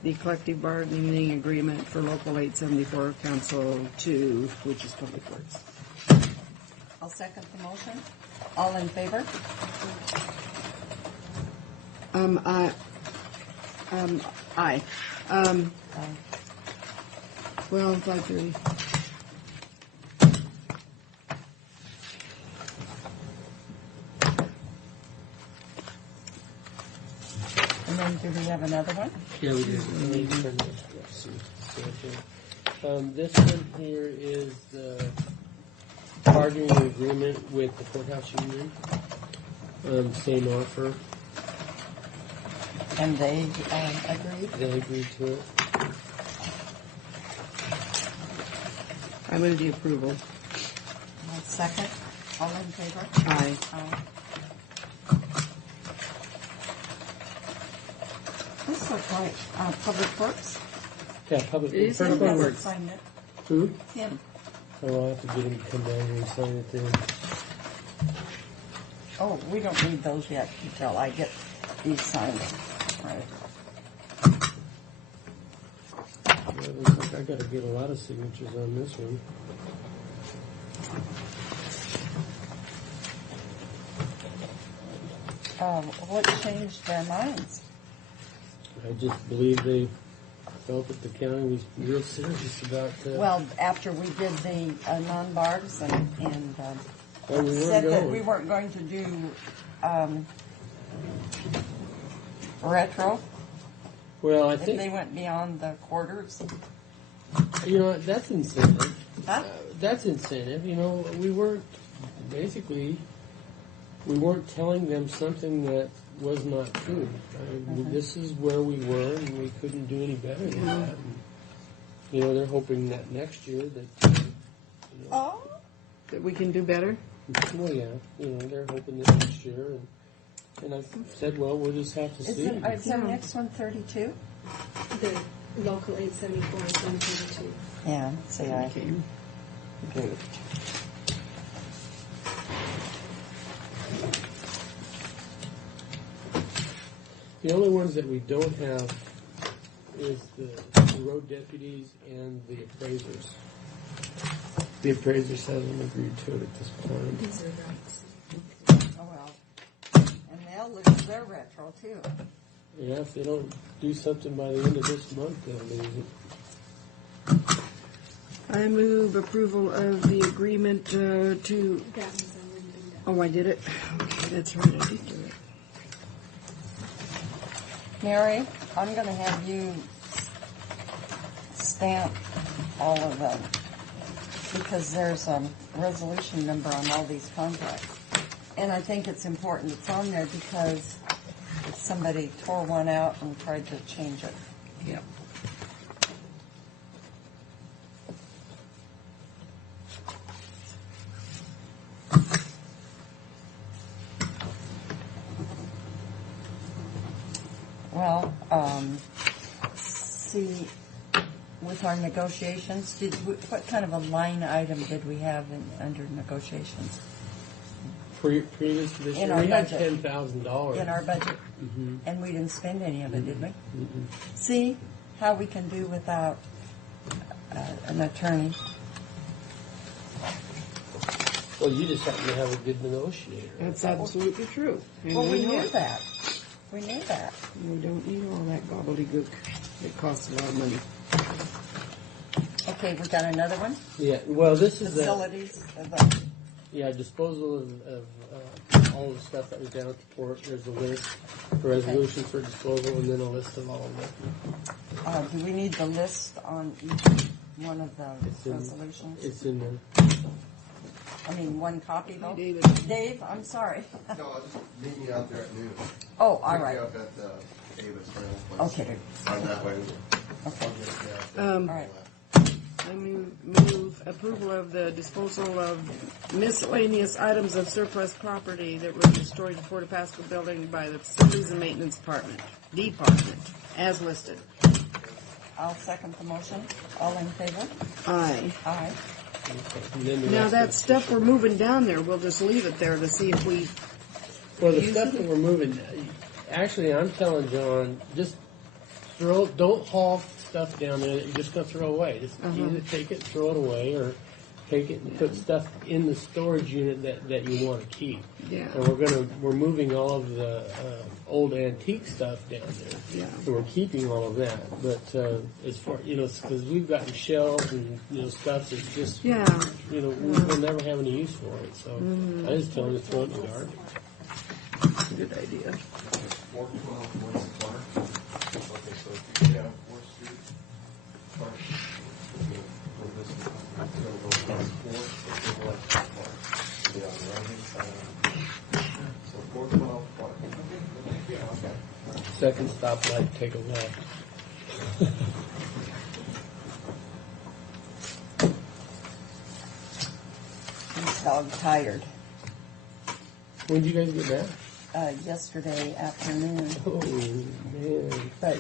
the collective bargaining agreement for Local 874 Council 2, which is Public Works. I'll second the motion. All in favor? Aye. Aye. Well, 5:30. And then do we have another one? Yeah, we do. This one here is the bargaining agreement with the courthouse union. Same offer. And they agreed? They agreed to it. I move the approval. I'll second. All in favor? Aye. Aye. This looks like Public Works. Yeah, public. It is Public Public Works. Works. Sign it. Who? Him. Oh, I'll have to get him to come down here and sign it then. Oh, we don't need those yet until I get these signed. Right. Well, it looks like I gotta get a lot of signatures on this one. What changed their minds? I just believe they felt that the county was real serious about Well, after we did the non-barbs and well, we said weren't that going. we weren't going to do retro Well, I if think they went beyond the quarters. you know that's incentive. Huh? That's incentive. You know, we weren't telling them something that was not true. This is where we were, and we couldn't do any better than that. And, you know, they're hoping that next year that. Oh. That we can do better? Well, yeah. You know, they're hoping that next year, and I said, well, we'll just have to see. Is the next one 32? The local 874 is 132. Yeah, see, I do. The only ones that we don't have is the road deputies and the appraisers. The appraisers haven't agreed to it at this point. These are rights. Oh, well. And they'll lose their retro, too. Yeah, if they don't do something by the end of this month, they'll lose it. I move approval of the agreement to... That one's already been done. Oh, I did it? Okay, that's right, I did do it. Mary, I'm going to have you stamp all of them because there's a resolution number on all these contracts. And I think it's important it's on there because if somebody tore one out and tried to change it. Yep. Well, see, with our negotiations, what kind of a line item did we have under negotiations? Previous to this In year, our we had budget. $10,000. In our budget? Mhm. And we didn't spend any of it, did we? Mm-mm. See how we can do without an attorney. Well, you just happen to have a good negotiator. That's absolutely true. And Well, we know knew it. that. We knew that. We don't need all that gobbledygook. It costs a lot of money. Okay, we got another one? Yeah, well, this is Facilities. disposal of all the stuff that was down at the port. There's a list, a resolution for disposal, and then a list of all of it. Do we need the list on each one of the resolutions? It's in there. I mean, one copy though? David. Dave, I'm sorry. No, just meet me out there at noon. Oh, all Meet me right. up at David's rental place. Okay. I'm that way. Okay. All right. I move approval of the disposal of miscellaneous items of surplus property that were destroyed in Port Pasco building by the Facilities and Maintenance Department, as listed. I'll second the motion. All in favor? Aye. Aye. And then the Now rest that of- stuff we're moving down there, we'll just leave it there to see if we. Well, the use stuff it? that we're moving, actually, I'm telling John, just don't haul stuff down there that you're just going to throw away. Just either take it and throw it away, or take it and put stuff in the storage unit that you want to keep. Yeah. And we're moving all of the old antique stuff down there. Yeah. So we're keeping all of that. But as far, because we've gotten shelves and stuff that's just Yeah. we'll never have any use for it. So I just tell them to throw it in the garbage. That's a good idea. 412 West Clark. Okay, so if you get out 4th Street, Clark, go this way. It's going to go past 4th, to the left of Clark. It'll be on the right-hand side. So 412 Clark. Okay. Second stoplight, take a left. This dog tired. When did you guys get back? Yesterday afternoon. Oh, man. But,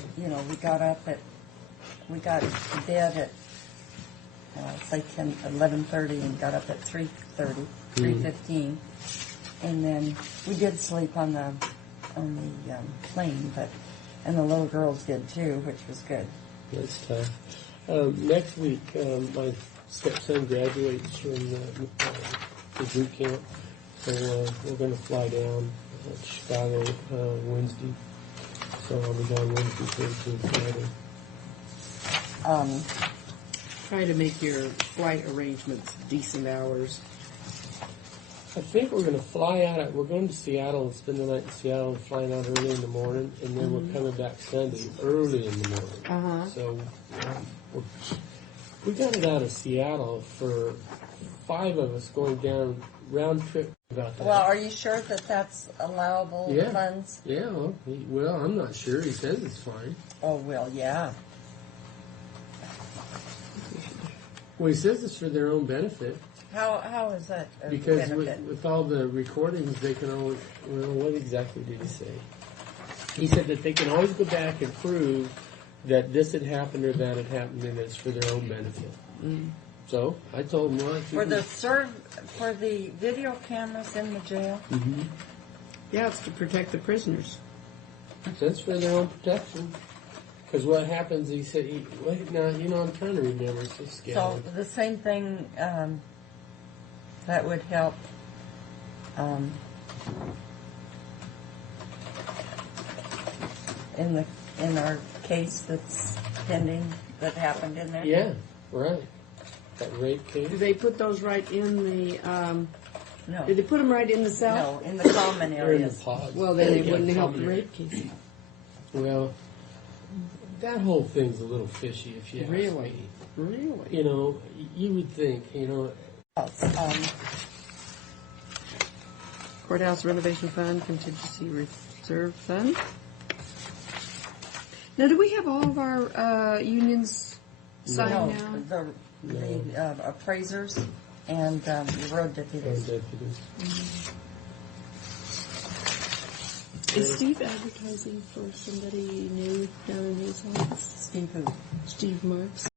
we got to bed at, it's like 11:30 and got up at 3:30, 3:15. And then we did sleep on the plane, and the little girls did too, which was good. That's tough. Next week, my stepson graduates from the boot camp, so we're going to fly down to Chicago Wednesday. So I'll be down Wednesday, Thursday, and Friday. Try to make your flight arrangements decent hours. I think we're going to fly out. We're going to Seattle and spend the night in Seattle and flying out early in the morning, and then we're coming back Sunday early in the morning. So we got it out of Seattle for 5 of us going down round trip about that. Well, are you sure that that's allowable Yeah. funds? Yeah, well, I'm not sure. He says it's fine. Oh, well, yeah. Well, he says it's for their own benefit. How is that a Because benefit? with all the recordings, they can always, what exactly did he say? He said that they can always go back and prove that this had happened or that had happened, and it's for their own benefit. So I told him, well, if you For can- for the video cameras in the jail? Yeah, it's to protect the prisoners. That's for their own protection. Because what happens, he said, wait, now, I'm trying to remember, it's so scary. So the same thing that would help in our case that's pending that happened in there. Yeah, right. That rape case. Do they put those right in the? No. Did they put them right in the cell? No, in the common They're in the areas. pods. Well, then it Yeah, wouldn't help the common rape case. Well, that whole thing's a little fishy, if you ask Really? me. Really? You would think, Courthouse renovation fund, contingency reserve fund. Now, do we have all of our unions signed now? The appraisers and the road deputies. Is Steve advertising for somebody new down in his office? Steve who? Steve Marks.